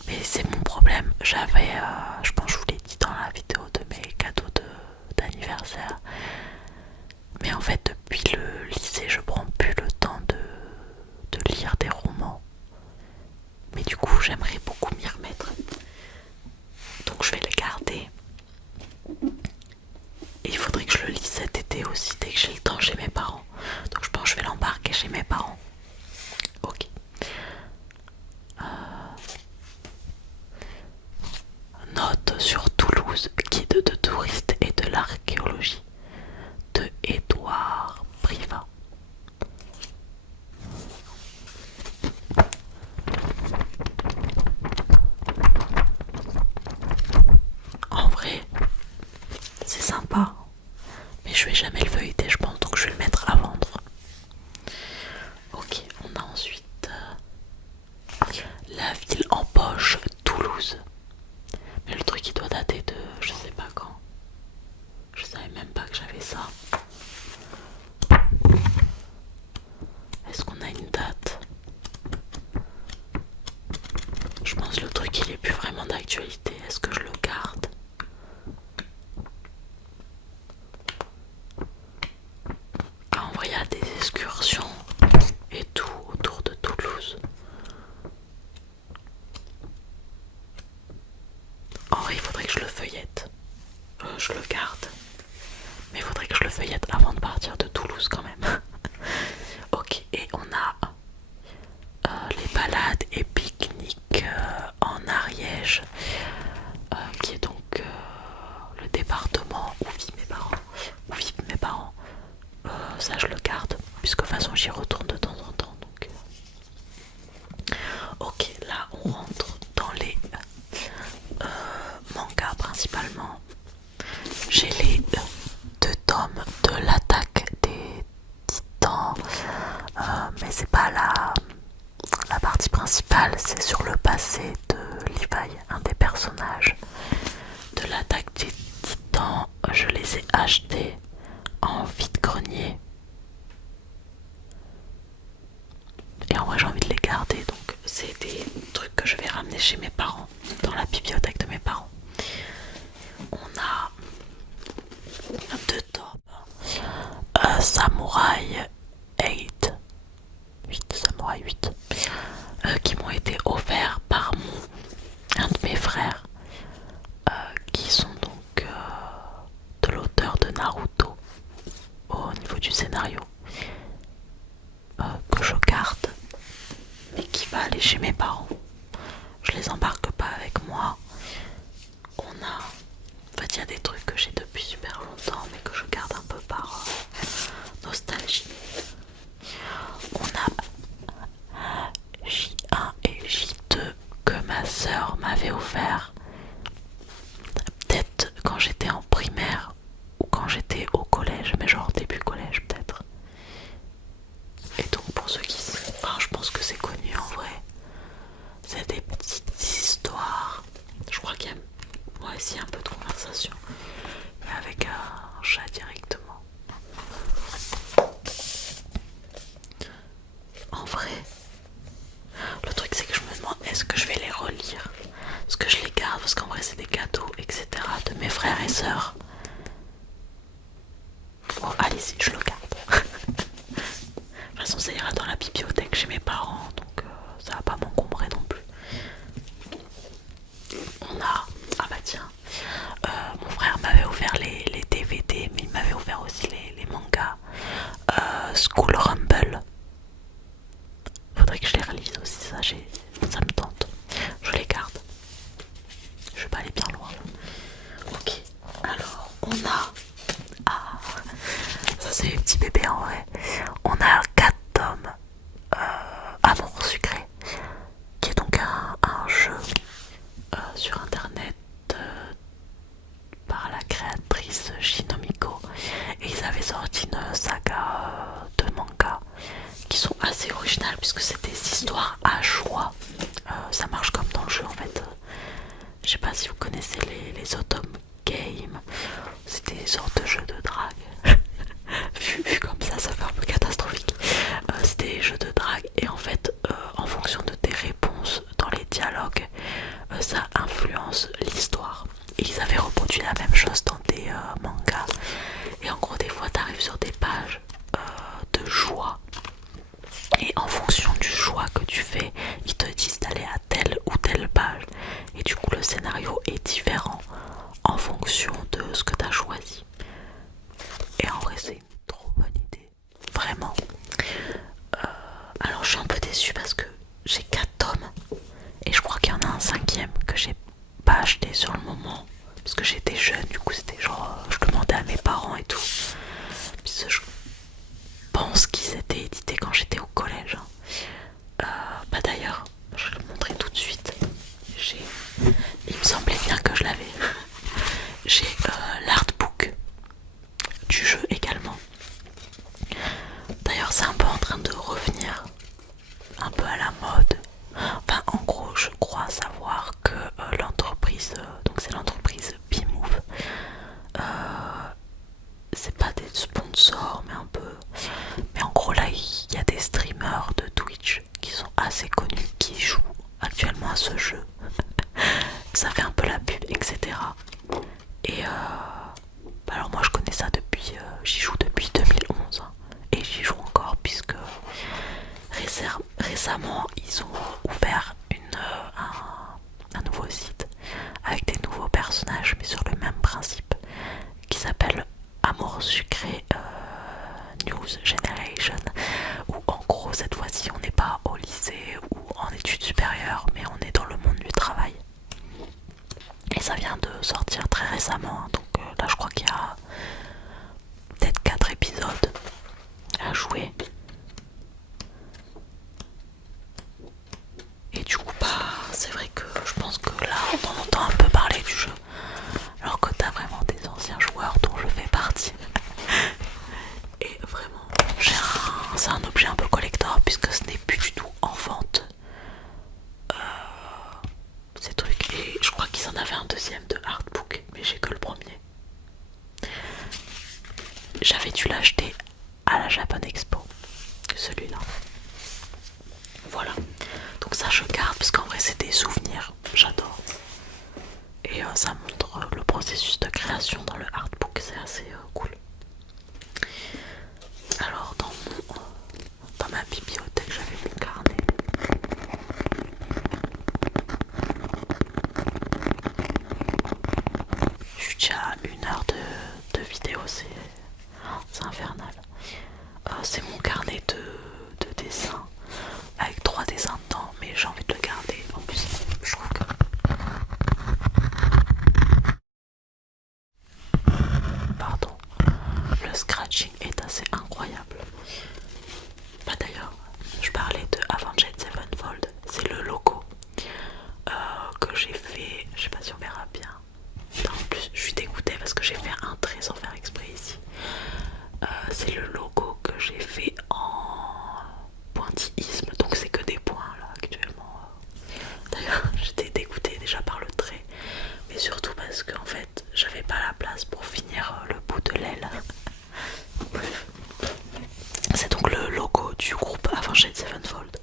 mais c'est mon problème. Je pense que je vous l'ai dit dans la vidéo de mes cadeaux d'anniversaire, mais en fait depuis le lycée, je prends plus le temps de lire des romans. Mais du coup, j'aimerais beaucoup m'y remettre. Donc je vais le garder. Et il faudrait que je le lise cet été aussi, dès que j'ai le temps chez mes parents. Donc je pense que je vais l'embarquer chez mes parents. Ok. Note sur Toulouse, guide de touristes et de l'archéologie de Édouard Privat. En vrai, c'est sympa, mais je vais jamais le feuilleter, je pense, donc je vais le mettre à vendre. Ok, on a ensuite la ville en poche, Toulouse. Mais le truc il doit dater de je sais pas quand. Je savais même pas que j'avais ça. Est-ce qu'on a une date? Je pense que le truc il est plus vraiment d'actualité. Est-ce que je le garde? En vrai, il y a des excursions et tout autour de Toulouse. En vrai, il faudrait que je le feuillette. Je le garde. Mais il faudrait que je le feuillette avant de partir de Toulouse quand même. Ok, et on a les balades et pique-niques en Ariège, qui est donc le département où vivent mes parents. Ça je le garde, puisque de toute façon j'y retourne de temps en temps. Donc. Ok, là on rentre dans les mangas principalement. J'ai les 2 tomes de l'attaque des titans, mais c'est pas la partie principale, c'est sur le passé de Levi, un des personnages de l'attaque des titans. Je les ai achetés en vide-grenier. Et en vrai j'ai envie de les garder, donc c'est des trucs que je vais ramener chez mes parents, dans la bibliothèque de mes parents. On a 2 tomes. Samouraï 8, qui m'ont été offerts par un de mes frères, qui sont donc de l'auteur de Naruto au niveau du scénario, que je garde et qui va aller chez mes parents. Je les embarque pas avec moi. En fait, il y a des trucs que j'ai depuis super longtemps mais que je garde un peu par nostalgie. On a J1 et J2 que ma soeur m'avait offert, peut-être quand j'étais en primaire ou quand j'étais au collège, mais genre début collège peut-être. Et donc pour ceux qui... Enfin, je pense que c'est connu en vrai. C'est des petites histoires. Je crois qu'il y a... Ouais, si, un peu de conversation. Mais avec ici, je le garde. De toute façon, ça ira dans la bibliothèque chez mes parents, donc ça va pas m'encombrer non plus. On a, ah bah tiens, mon frère m'avait offert les DVD, mais il m'avait offert aussi les mangas. School Rumble. Faudrait que je les relise aussi, ça me tente. Je les garde. Je vais pas aller bien loin. Ok, alors on a, ah, ça c'est les petits bébés en vrai. On a 4 tomes. Amour sucré, qui est donc un jeu sur internet par la créatrice Shinomiko, et ils avaient sorti une saga de manga qui sont assez originales puisque c'est des histoires à choix. Ça marche comme dans le jeu en fait. Je sais pas si vous connaissez les Autumn Games, c'est des sortes de jeux de drague. vu comme ça fait un peu catastrophique. C'est des jeux de drague et en fait en fonction de tes réponses dans les dialogues, ça influence l'histoire. Et ils avaient reproduit la même chose dans des mangas. Et en gros des fois t'arrives sur des pages de joie. Et en fonction du choix que tu fais, ils te disent d'aller à telle ou telle page. Et du coup le scénario est différent en fonction de ce que tu as choisi. Et en vrai c'est une trop bonne idée. Vraiment. Alors je suis un peu déçue parce que j'ai 4 tomes. Et je crois qu'il y en a un 5e que j'ai pas acheté sur le moment. Parce que j'étais jeune, du coup c'était genre je demandais à mes parents et tout. Puisque je pense qu'ils étaient édités quand j'étais au collège. Bah d'ailleurs, je vais le montrer tout de suite. Il me semblait bien que je l'avais. J'ai l'artbook du jeu également. D'ailleurs c'est un peu en train de revenir un peu à la mode. Enfin en gros je crois savoir que l'entreprise, donc c'est l'entreprise B-Move, c'est pas des sponsors mais un peu, mais en gros là il y a des streamers de Twitch qui sont assez connus qui jouent actuellement à ce jeu. Ça fait un peu la pub, etc. Et bah alors moi je connais ça depuis, j'y joue depuis 2011 hein, et j'y joue encore puisque récemment ils ont ouvert un nouveau site avec des nouveaux personnages mais sur le même principe qui s'appelle Amour sucré News Generation, où en gros cette fois-ci on n'est pas au lycée ou en études supérieures mais on est dans le monde du travail. Et ça vient de sortir très récemment hein, donc là je crois qu'il y a peut-être 4 épisodes à jouer. Et du coup bah c'est vrai que je pense que là on en entend un peu parler du jeu alors que t'as vraiment des anciens joueurs dont je fais partie. Et vraiment c'est un objet un peu collector puisque ce n'est plus du tout en vente ces trucs. Et je crois qu'ils en avaient un deuxième de artbook mais j'ai que le premier. J'avais dû l'acheter à la Japan Expo, celui-là. Voilà, donc ça je garde parce qu'en vrai c'est des souvenirs, j'adore. Et ça montre le processus de création dans le artbook, c'est assez cool. Alors dans ma bibliothèque j'avais mon carnet. Je suis déjà à 1 heure de vidéo, c'est infernal. C'est mon carnet de dessin avec 3 dessins dedans, mais j'ai envie de le garder. En plus, je trouve que pardon, le scratching est assez incroyable. Bah d'ailleurs, je parlais de Avenged Sevenfold, c'est le logo que j'ai fait. Je sais pas si on verra bien. En plus, je suis dégoûtée parce que j'ai fait un trait sans faire exprès ici. C'est le logo que j'ai fait en pointillisme, donc c'est que des points là actuellement. D'ailleurs, j'étais dégoûtée déjà par le trait, mais surtout parce qu'en fait, j'avais pas la place pour finir le bout de l'aile. Bref, c'est donc le logo du groupe Avenged Sevenfold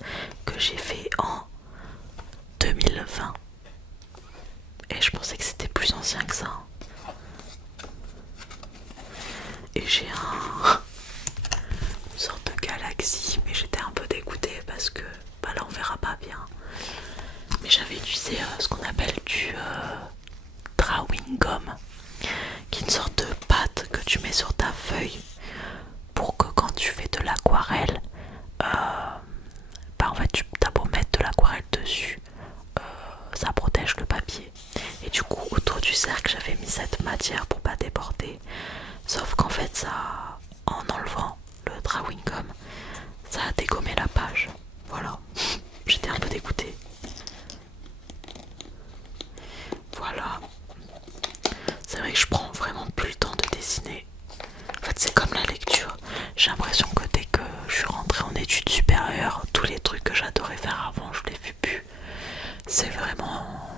que j'ai fait en 2020. Et je pensais que c'était plus ancien que ça. Et j'ai parce que bah là on verra pas bien. Mais j'avais utilisé ce qu'on appelle du drawing gum, qui est une sorte de pâte que tu mets sur ta feuille pour que quand tu fais de l'aquarelle, bah en fait tu as beau mettre de l'aquarelle dessus, ça protège le papier. Et du coup autour du cercle j'avais mis cette matière pour pas déborder. Sauf qu'en fait ça, en enlevant le drawing gum, ça a dégommé la page. Voilà, j'étais un peu dégoûtée. Voilà, c'est vrai que je prends vraiment plus le temps de dessiner. En fait c'est comme la lecture, j'ai l'impression que dès que je suis rentrée en études supérieures, tous les trucs que j'adorais faire avant je les fais plus. C'est vraiment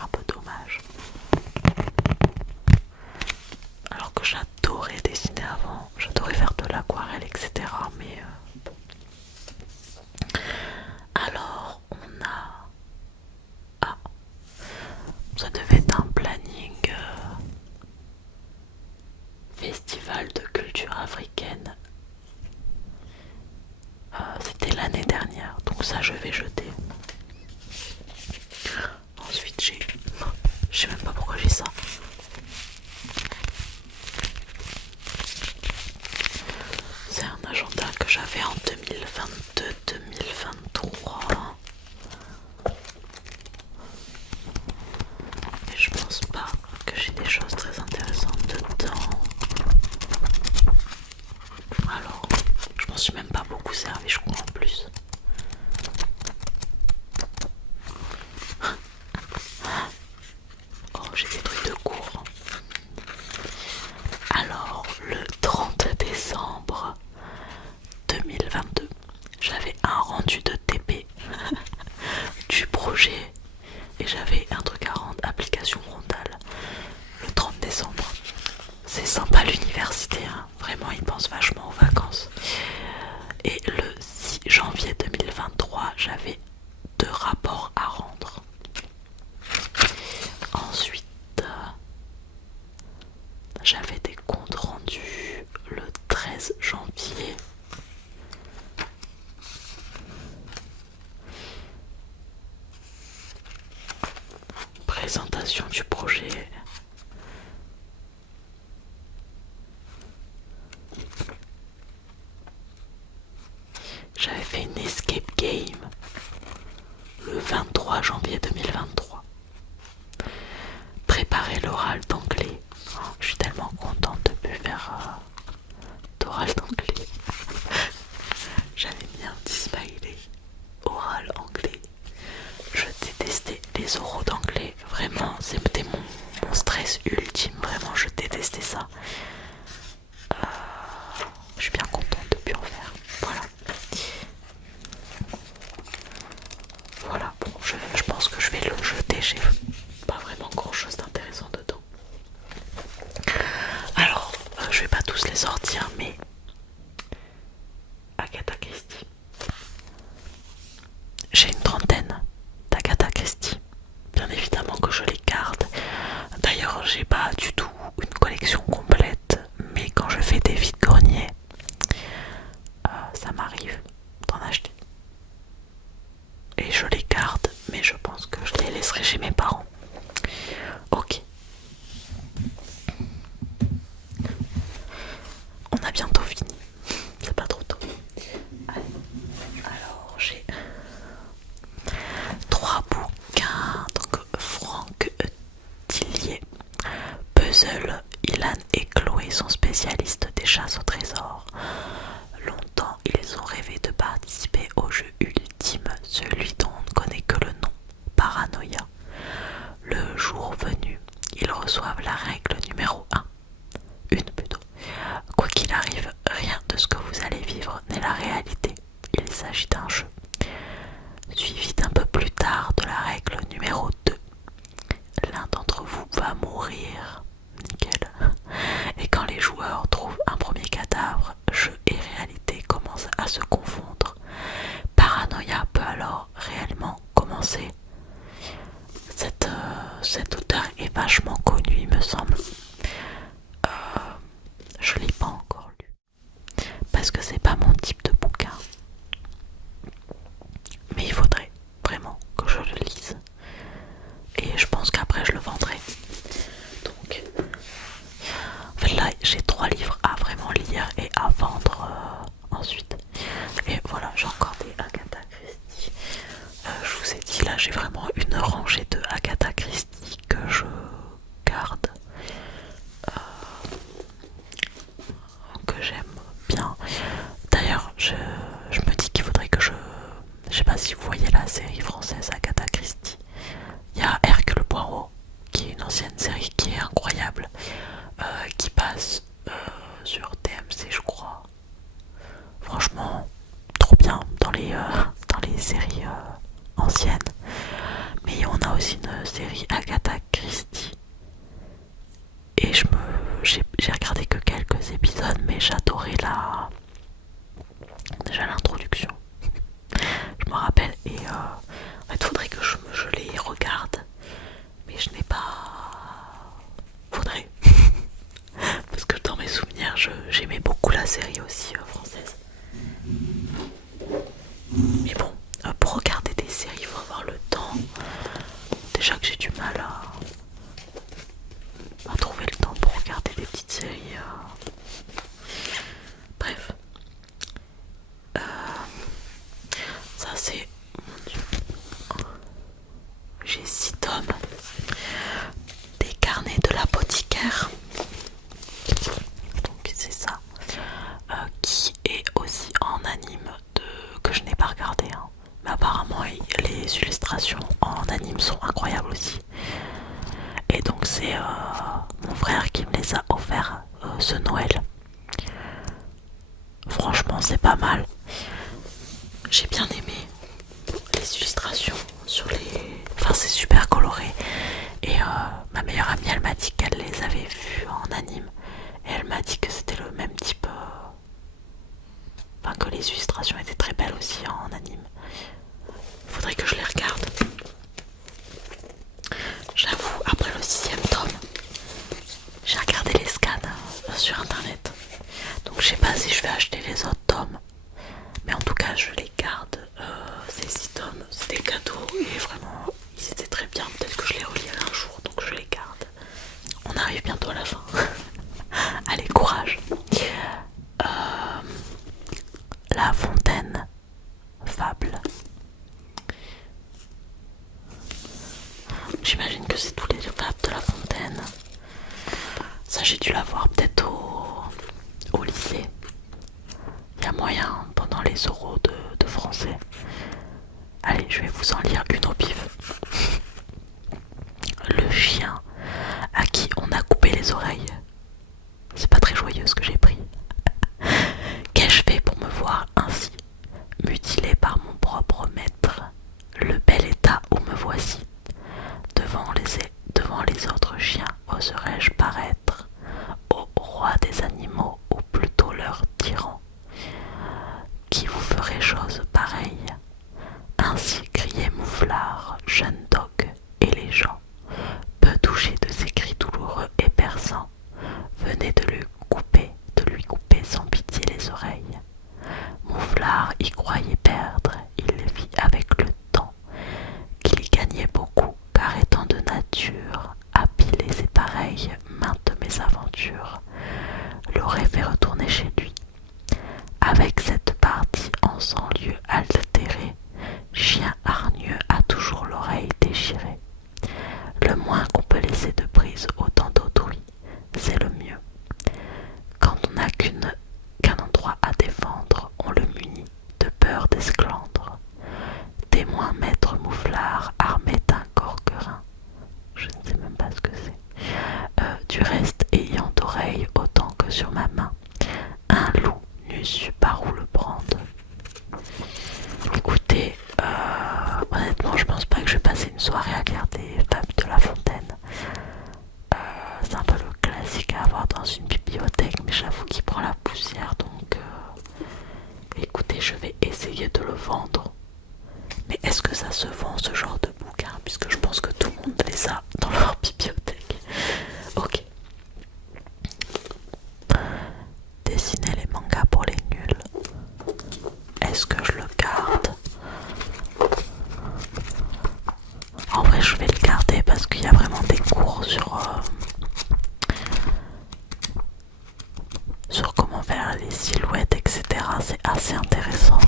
un peu dommage. Alors que j'adorais dessiner avant, j'adorais faire de l'aquarelle, etc. Mais alors on a... Ah, ça devait être un planning festival de culture africaine. C'était l'année dernière, donc ça je vais jeter. Ensuite j'ai... Je sais même pas pourquoi j'ai ça. C'est un agenda que j'avais en 2022-2023. Et je pense pas que j'ai des choses très intéressantes dedans. Alors, je m'en suis même pas beaucoup servi, je crois en plus. Oh, j'ai des trucs de cours. Alors, le 30 décembre 2022, j'avais un rendu de TP du projet et j'avais un truc à rendre, application frontale, le 30 décembre. C'est sympa l'université, hein. Vraiment ils pensent vachement aux vacances. Et le 6 janvier 2023, j'avais 2 rapports à rendre. Ensuite, j'avais des comptes rendus le 13 janvier. Présentation du projet. J'avais fait une escape game le 23 janvier 2023. Préparer l'oral d'anglais. Oh, je suis tellement contente de plus faire d'oral d'anglais. J'avais mis un petit smiley. Oral anglais. Je détestais les oraux d'anglais. Vraiment, c'était mon stress ultime. Vraiment, je détestais ça. Je suis bien contente de plus en faire. Voilà. Voilà, bon, je pense que je vais le jeter. J'ai pas vraiment grand chose d'intéressant dedans. Alors, je vais pas tous les sortir, mais Agatha Christie. J'ai une trentaine d'Agatha Christie. Bien évidemment que je les garde. D'ailleurs, j'ai pas du tout une collection complète, mais quand je fais des vides-greniers, ça m'arrive d'en acheter. Et je les garde, mais je pense que je les laisserai chez mes parents. Ok. On a bientôt fini. C'est pas trop tôt. Allez. Alors j'ai 3 bouquins. Donc Franck Tillier, Puzzle. Ilan et Chloé sont spécialistes des chasses au trésor. Longtemps, ils ont rêvé de participer au jeu ultime, celui dont on ne connaît que le nom, Paranoia. Le jour venu, ils reçoivent la règle numéro 1. Une plutôt. Quoi qu'il arrive, rien de ce que vous allez vivre n'est la réalité. Il s'agit d'un jeu. Suivi d'un peu plus tard de la règle numéro 2. L'un d'entre vous va mourir. Nickel. Et quand les joueurs trouvent un premier cadavre, jeu et réalité commencent à se confondre. Paranoia peut alors réellement commencer. Cet auteur est vachement connu, il me semble. Je l'ai pas encore lu parce que c'est pas mon type de bouquin. j'ai 3 livres à vraiment lire et à vendre ensuite. Et voilà, j'ai encore des Agatha Christie. Je vous ai dit, là j'ai vraiment une rangée de Agatha Christie que je garde, que j'aime bien. D'ailleurs, je me dis qu'il faudrait que je sais pas si vous voyez la série française Agatha Christie. Il y a Hercule Poirot, qui est une ancienne série qui est incroyable, qui passe sur TMC, je crois. Franchement, trop bien dans les séries anciennes. Mais on a aussi une série Agatha Christie. Et j'ai regardé que quelques épisodes, mais j'adorais déjà l'introduction. Je me rappelle, et en fait, faudrait que je les regarde, mais je n'ai pas. Faudrait. Parce que dans mes souvenirs, j'aimais beaucoup la série aussi française. Mais bon, pour regarder des séries, il faut avoir le temps. Déjà que j'ai du mal à trouver le temps pour regarder des petites séries. Bref. Ça c'est... Mon Dieu. J'ai 6 tomes des carnets de l'apothicaire. Donc c'est ça. Qui est aussi en anime que je n'ai pas regardé. Hein. Mais apparemment les illustrations en anime sont incroyables aussi. Et donc c'est mon frère qui me les a offerts ce Noël. Franchement c'est pas mal. J'ai bien aimé les illustrations sur les... Enfin c'est super coloré. Et ma meilleure amie elle m'a dit qu'elle les avait vus en anime. Et elle m'a dit que c'était le même type... Enfin que les illustrations étaient très belles aussi en anime. Faudrait que je les regarde. J'avoue, après le 6e tome, j'ai regardé les scans sur internet. Donc je sais pas si je vais acheter les autres tomes. Mais en tout cas je les garde. Ces 6 tomes, c'est des cadeaux. Et vraiment, ils étaient très bien. Peut-être que je les relirai un jour. Donc je les garde. On arrive bientôt à la fin. Allez, courage. La Fontaine, fable. J'imagine que c'est tous les fables de La Fontaine. Ça j'ai dû la voir peut-être au lycée. Il y a moyen pendant les oraux de français. Allez, je vais vous en lire une au pif. Le chien à qui on a coupé les oreilles. C'est pas très joyeux ce que j'ai pris. Qu'ai-je fait pour me voir ainsi, mutilé par mon propre maître? Le bel état où me voici. Devant les autres chiens, oserais-je paraître au roi des animaux, ou plutôt leur tyran? Qui vous ferait chose pareille? Ainsi criait Mouflar, jeune dogue, et les gens, peu touchés de ces cris douloureux et perçants, venaient de lui couper sans pitié les oreilles. Mouflar y croyait perdre, il vit avec le temps qu'il y gagnait beaucoup, car étant de nature habile et pareille, maintes mésaventures l'auraient fait retourner chez lui. Avec cette partie en 100 lieues altérée, chien hargneux a toujours l'oreille déchirée. Le moins qu'on peut laisser de prise au temps d'autrui, c'est le mieux. Quand on n'a qu'un endroit à défendre, on le munit de peur d'esclandre. Témoin maître Mouflar, armé d'un corquerin. Je ne sais même pas ce que c'est. Du reste, ayant d'oreilles autant que sur ma main, un loup n'eût su par où le prendre. Écoutez, honnêtement, je pense pas que je vais passer une soirée à lire des fables de La Fontaine. C'est un peu le classique à avoir dans une bibliothèque, mais j'avoue qu'il prend la poussière, donc écoutez, je vais essayer de le vendre. Mais est-ce que ça se vend, ce genre de bouquin? Puisque je pense que tout le monde les a dans leur bibliothèque. Ok. Dessiner les mangas pour les nuls. Est-ce que je le garde? En vrai, je vais bien les silhouettes, etc. C'est assez intéressant.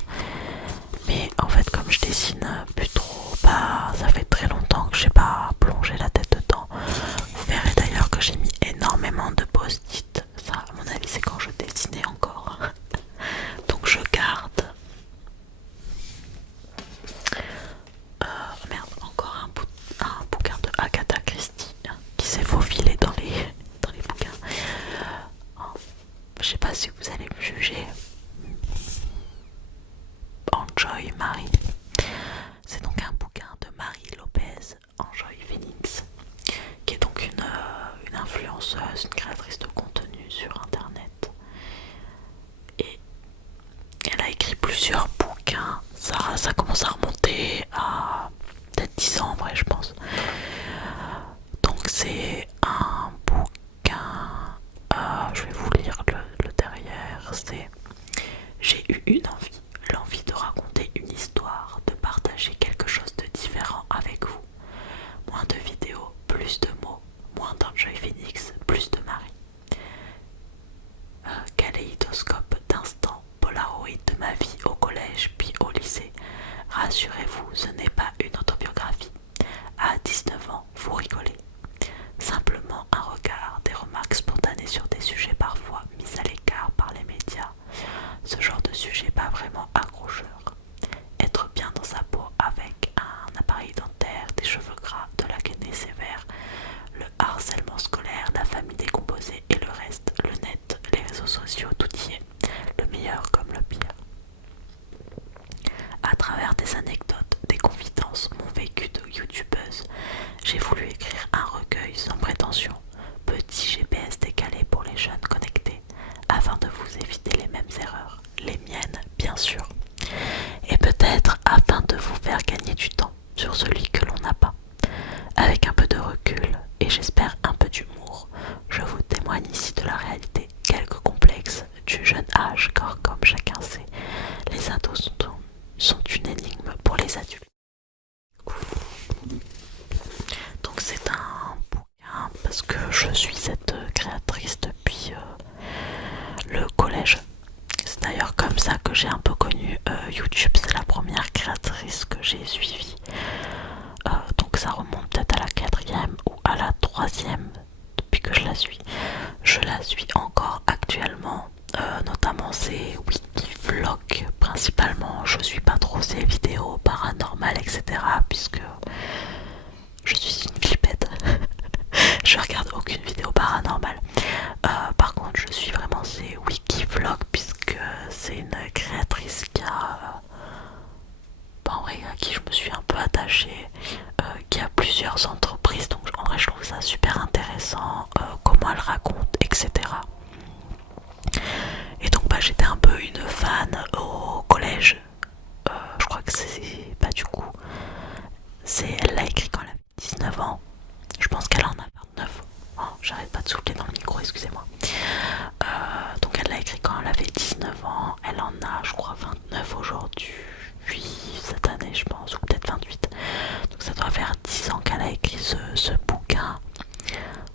Mais en fait, comme je dessine plus trop, bah ça fait très longtemps que j'ai pas plongé la tête dedans. Vous verrez d'ailleurs que j'ai mis énormément de post-it. Ça, à mon avis, c'est quand je dessinais encore. Donc je garde. Merde, encore un bouquin de Agatha Christie qui s'est faufilé dans les bouquins. Je sais pas si vous allez me juger. Enjoy Marie. C'est donc un bouquin de Marie Lopez, Enjoy Phoenix, qui est donc une influenceuse, une créatrice de contenu sur internet. Et elle a écrit plusieurs bouquins. Ça commence à remonter à peut-être 10 ans en vrai, je pense. Donc c'est un bouquin, je vais vous lire le derrière, c'est: j'ai eu l'envie de raconter une histoire, de partager quelque chose de différent avec vous. Moins de vidéos, plus de mots, moins d'Enjoy Phoenix, plus de Marie. Kaléidoscope d'instants, Polaroid de ma vie au collège puis au lycée. Rassurez-vous, ce n'est pas une autobiographie. À 19 ans, vous rigolez. Simplement un regard, des remarques spontanées sur des sujets parfois mis à l'écart par les médias. Ce genre de sujet pas vraiment accrocheur. Être bien dans sa peau avec un appareil dentaire, des cheveux gras, de l'acné sévère, le harcèlement scolaire, la famille décomposée et le reste, le net, les réseaux sociaux, tout y est, le meilleur comme le pire. À travers des anecdotes, des confidences, mon vécu de youtubeuse, j'ai voulu écrire un recueil sans prétention, petit GPS décalé pour les jeunes connectés, afin de vous éviter les mêmes erreurs, les miennes bien sûr, et peut-être afin de vous faire gagner du temps sur celui que l'on n'a pas. Avec un peu de recul et j'espère un peu d'humour, je vous témoigne ici de la réalité, quelques complexes du jeune âge, car comme chacun sait, les ados sont une énigme pour les adultes. Donc c'est un bouquin parce que je suis cette créatrice depuis le collège. C'est d'ailleurs comme ça que j'ai un peu connu YouTube. C'est la première créatrice que j'ai suivie. Donc ça remonte peut-être à la 4e ou à la 3e depuis que je la suis. Je la suis encore actuellement. Notamment ses wiki-vlogs principalement. Je suis pas trop ses vidéos paranormales, etc. puisque je suis une flippette. Je regarde aucune vidéo paranormale. Par contre, je suis vraiment ses wiki-vlogs puisque c'est une créatrice qui a, en vrai, à qui je me suis un peu attachée, qui a plusieurs entreprises. Donc en vrai, je trouve ça super intéressant, comment elle raconte, etc. Et donc j'étais un peu une fan au collège. Je crois que c'est pas du coup. Elle l'a écrit quand elle avait 19 ans. Je pense qu'elle en a 29. Oh, j'arrête pas de souffler dans le micro, excusez-moi. Donc elle l'a écrit quand elle avait 19 ans. Elle en a, je crois, 29 aujourd'hui. Puis cette année, je pense, ou peut-être 28. Donc ça doit faire 10 ans qu'elle a écrit ce bouquin.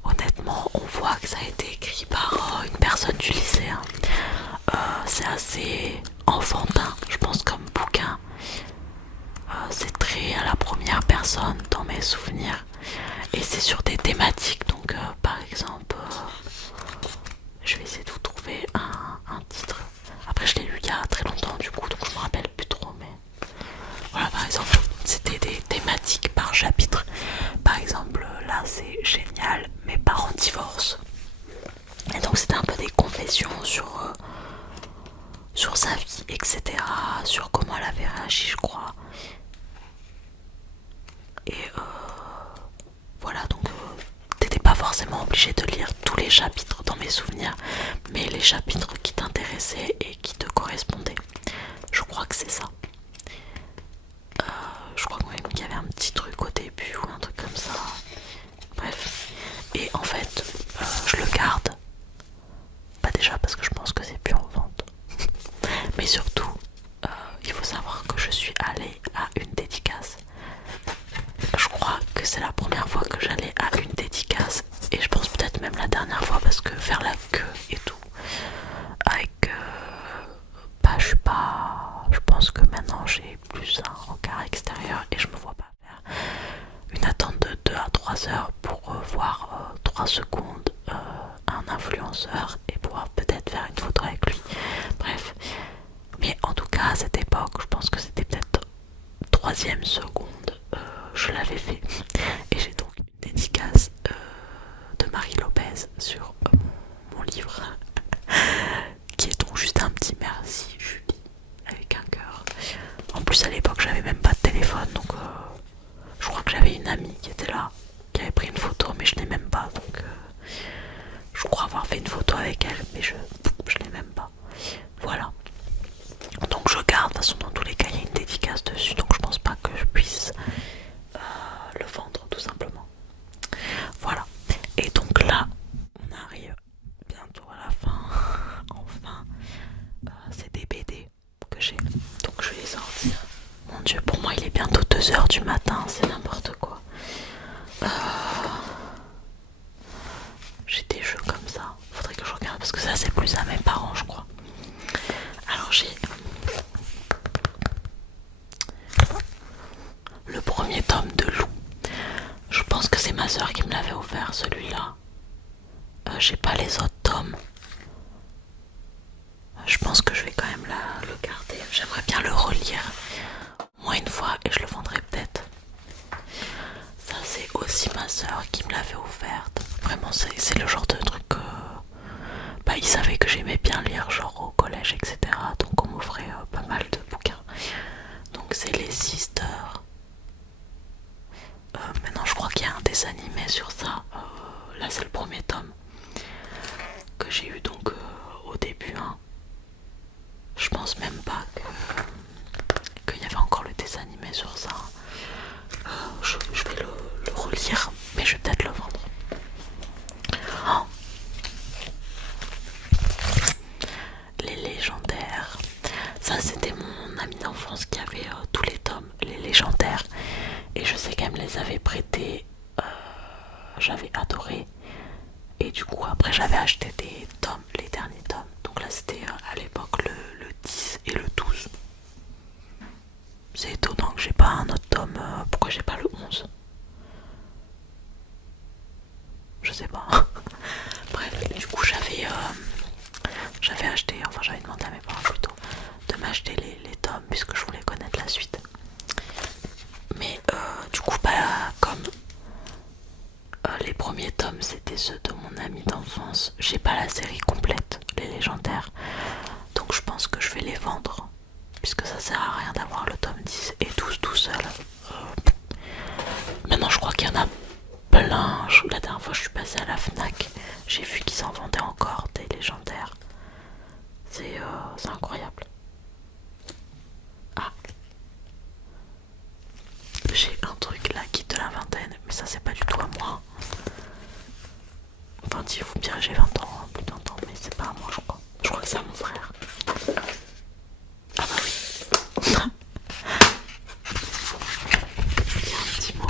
Honnêtement, on voit que ça a été écrit par une personne du lycée. C'est assez enfantin, je pense, comme bouquin. C'est très à la première personne dans mes souvenirs. Et c'est sur des thématiques. Donc, par exemple, je vais essayer de vous trouver un titre. Après, je l'ai lu il y a très longtemps, du coup, donc je me rappelle plus trop. Mais voilà, par exemple, c'était des thématiques par chapitre. Par exemple, là, c'est génial, mes parents divorcent. Et donc, c'était un peu des confessions sur sa vie, etc. Sur comment elle avait réagi, je crois. Et voilà, donc t'étais pas forcément obligé de lire tous les chapitres dans mes souvenirs, mais les chapitres qui t'intéressaient et qui te correspondaient. Je crois que c'est ça. Je crois qu'il y avait un petit truc au début ou un truc comme ça. Bref. Et en fait, je le garde. Pas déjà parce que je pense que c'est plus en vente. Mais surtout, il faut savoir que je suis allée à une dédicace. Je crois que c'est la première fois que j'allais à une dédicace. Et je pense peut-être même la dernière fois parce que faire la queue et tout avec faire une photo avec lui. Bref. Mais en tout cas, à cette époque, je pense que c'était peut-être troisième seconde, je l'avais fait. Et j'ai donc une dédicace de Marie Lopez sur mon livre, qui est donc juste un petit merci Julie avec un cœur. En plus à l'époque j'avais même pas de téléphone, donc je crois que j'avais une amie qui était là, qui avait pris une photo, mais je l'ai même pas, donc je crois avoir fait une photo avec elle, mais je l'ai même pas. Voilà. Donc je garde, de toute façon dans tous les cas il y a une dédicace dessus, donc je pense pas que je puisse le vendre tout simplement. Voilà. Et donc là, on arrive bientôt à la fin. Enfin, c'est des BD que j'ai, donc je vais les sortir. Mon dieu, pour moi il est bientôt 2h du matin, c'est n'importe quoi. J'ai des jeux comme ça, faudrait que je regarde parce que ça c'est plus à mes parents je crois. Alors j'ai le premier tome de Lou. Je pense que c'est ma soeur qui me l'avait offert celui-là. J'ai pas les autres tomes. Je pense que je vais quand même le garder. J'aimerais bien le relire moins une fois et je le vendrai peut-être. Ça c'est aussi ma soeur qui me l'avait offerte. Vraiment c'est le genre de truc que il savait que j'aimais bien lire genre au collège etc. Donc on m'offrait pas mal de bouquins. Donc c'est les Sisters. Maintenant je crois qu'il y a un dessin animé sur ça. Là c'est le premier tome que j'ai eu donc au début. Hein. Je pense même pas qu'il y avait encore le dessin animé sur ça. Je vais le relire, mais je vais peut-être le vendre. Oh. Les légendaires. Ça c'était mon ami d'enfance qui avait tous les tomes, les légendaires. Et je sais qu'elle me les avait prêtés. J'avais adoré. Et du coup après j'avais acheté des tomes, les derniers tomes. Donc là c'était à l'époque le 10 et le 12. C'est étonnant que j'ai pas un autre tome. Pourquoi j'ai pas le 11? Je sais pas. Bref, du coup j'avais acheté, enfin j'avais demandé à mes parents plutôt de m'acheter les tomes puisque je voulais connaître la suite. Mais du coup comme les premiers tomes c'était ceux de mon ami d'enfance, j'ai pas la série complète, les légendaires. Donc je pense que je vais les vendre puisque ça sert à rien d'avoir le tome 10 et 12 tout seul. Maintenant je crois qu'il y en a plein. La dernière fois je suis passée à la Fnac, j'ai vu qu'ils en vendaient encore des légendaires. C'est incroyable. Ah, j'ai un truc là qui de la vingtaine, mais ça c'est pas du tout à moi. Enfin si vous me direz j'ai 20 ans, plus de 20 ans, mais c'est pas à moi je crois. Je crois que c'est à mon frère. Ah bah oui. Il y a un petit mot.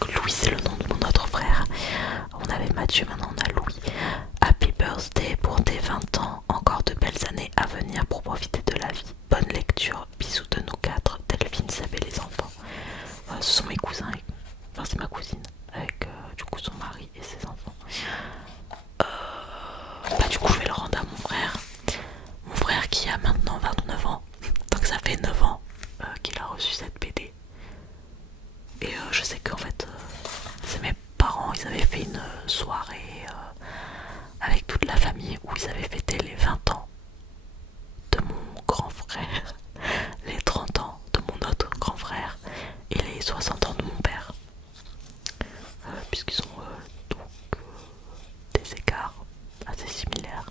Donc Louis c'est le nom de mon autre frère. On avait Mathieu, maintenant on a Louis. Happy birthday pour tes 20 ans. Encore de belles années à venir pour profiter de la vie. Bonne lecture. Bisous de nous 4. Delphine, Seb et les enfants. Ce sont mes cousins. Enfin c'est ma cousine. Avec du coup son mari et ses enfants. Du coup je vais le rendre à mon frère. Mon frère qui a maintenant 29 ans. Donc ça fait 9 ans qu'il a reçu cette BD. Et je sais qu'en fait c'est mes parents, ils avaient fait une soirée avec toute la famille où ils avaient fêté les 20 ans de mon grand frère, les 30 ans de mon autre grand frère et les 60 ans de mon père. Puisqu'ils ont des écarts assez similaires.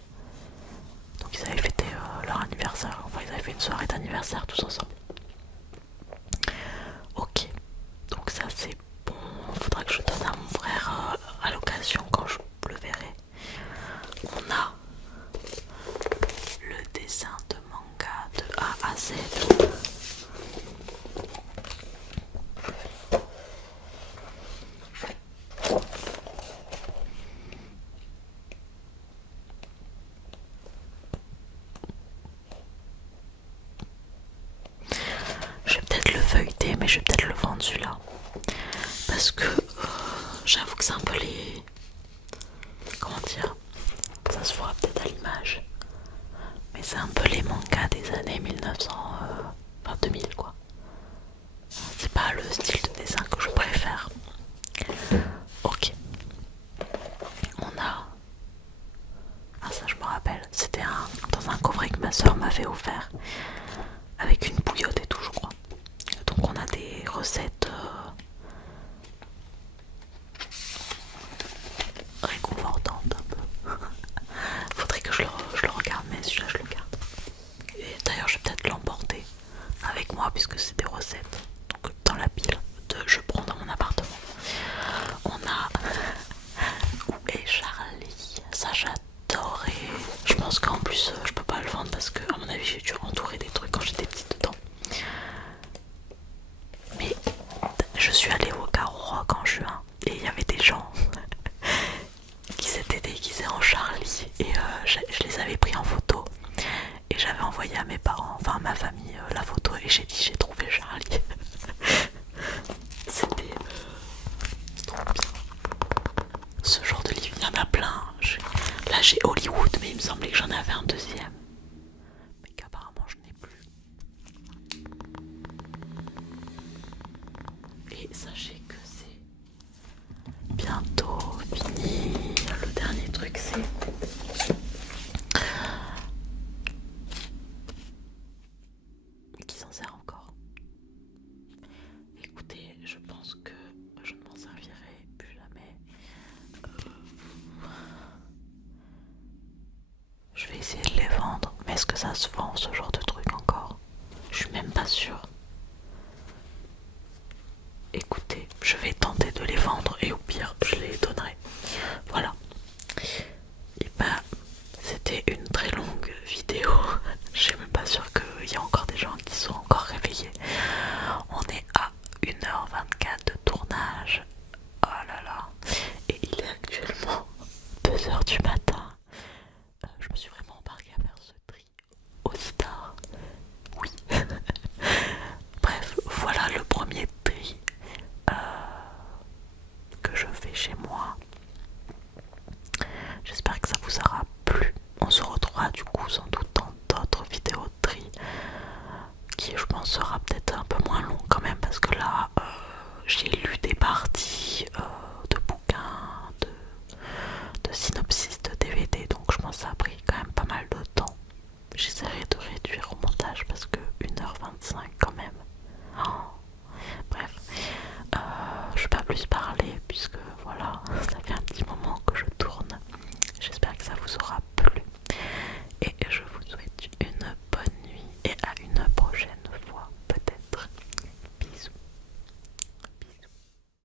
Donc ils avaient fêté leur anniversaire, enfin ils avaient fait une soirée d'anniversaire tous ensemble. Ok, donc ça c'est bon, faudra que je donne à mon frère à l'occasion quand je le verrai. On a le dessin de manga de A à Z. Je vais peut-être le feuilleter, mais je vais peut-être le vendre celui-là. Parce que j'avoue que c'est un peu les... Comment dire ? c'est un peu les mangas des années 1900, enfin 2000 quoi. C'est pas le style de dessin que je préfère. Ok. On a... Ah ça je me rappelle, c'était dans un coffret que ma soeur m'avait offert. Avec une bouillotte et tout je crois. Donc on a des recettes réconfortantes un peu. Faudrait que je le regarde, mais celui-là je le garde. Et d'ailleurs je vais peut-être l'emporter avec moi puisque c'est des recettes. Donc dans la pile de je prends dans mon appartement. On a Où est Charlie? Ça j'adorais. Je pense qu'en plus je peux pas le vendre parce que à mon avis j'ai dû entourer des trucs quand j'étais petite dedans. Mais je suis allée au Rock en juin et il y avait des gens qui s'étaient déguisés en Charlie et je les avais pris en photo et j'avais envoyé à mes parents, enfin à ma famille la photo et j'ai dit j'ai trouvé Charlie. C'était trop bien. Ce genre de livre, il y en a plein. Là j'ai Hollywood mais il me semblait que j'en avais un deuxième. Mais qu'apparemment je n'ai plus. Et sachez que c'est bientôt fini. Le dernier truc c'est qui s'en sert encore. Écoutez, je pense que je ne m'en servirai plus jamais. Je vais essayer de les vendre. Mais est-ce que ça se vend ce genre de truc encore? Je suis même pas sûre. Écoutez, je vais tenter de les vendre et au pire je les donnerai. Voilà. Et bah c'était une très longue vidéo. Je suis même pas sûre qu'il y a encore des gens qui sont encore réveillés. On est à 1h24 de tournage. Oh là là. Et il est actuellement 2h du matin. Je me suis vraiment embarquée à faire ce tri aussi tard. Oui. Bref, voilà le premier tri que je fais chez moi. J'espère que ça vous aura plu. On se retrouvera du coup sans doute dans d'autres vidéos de tri qui je pense sera peut-être un peu moins long quand même parce que là j'ai lu des parties de bouquins, de synopsis de DVD, donc je pense que ça a pris quand même pas mal de temps. J'essaierai de réduire au montage parce que 1h25 quand même. Oh. Bref, je vais pas plus parler.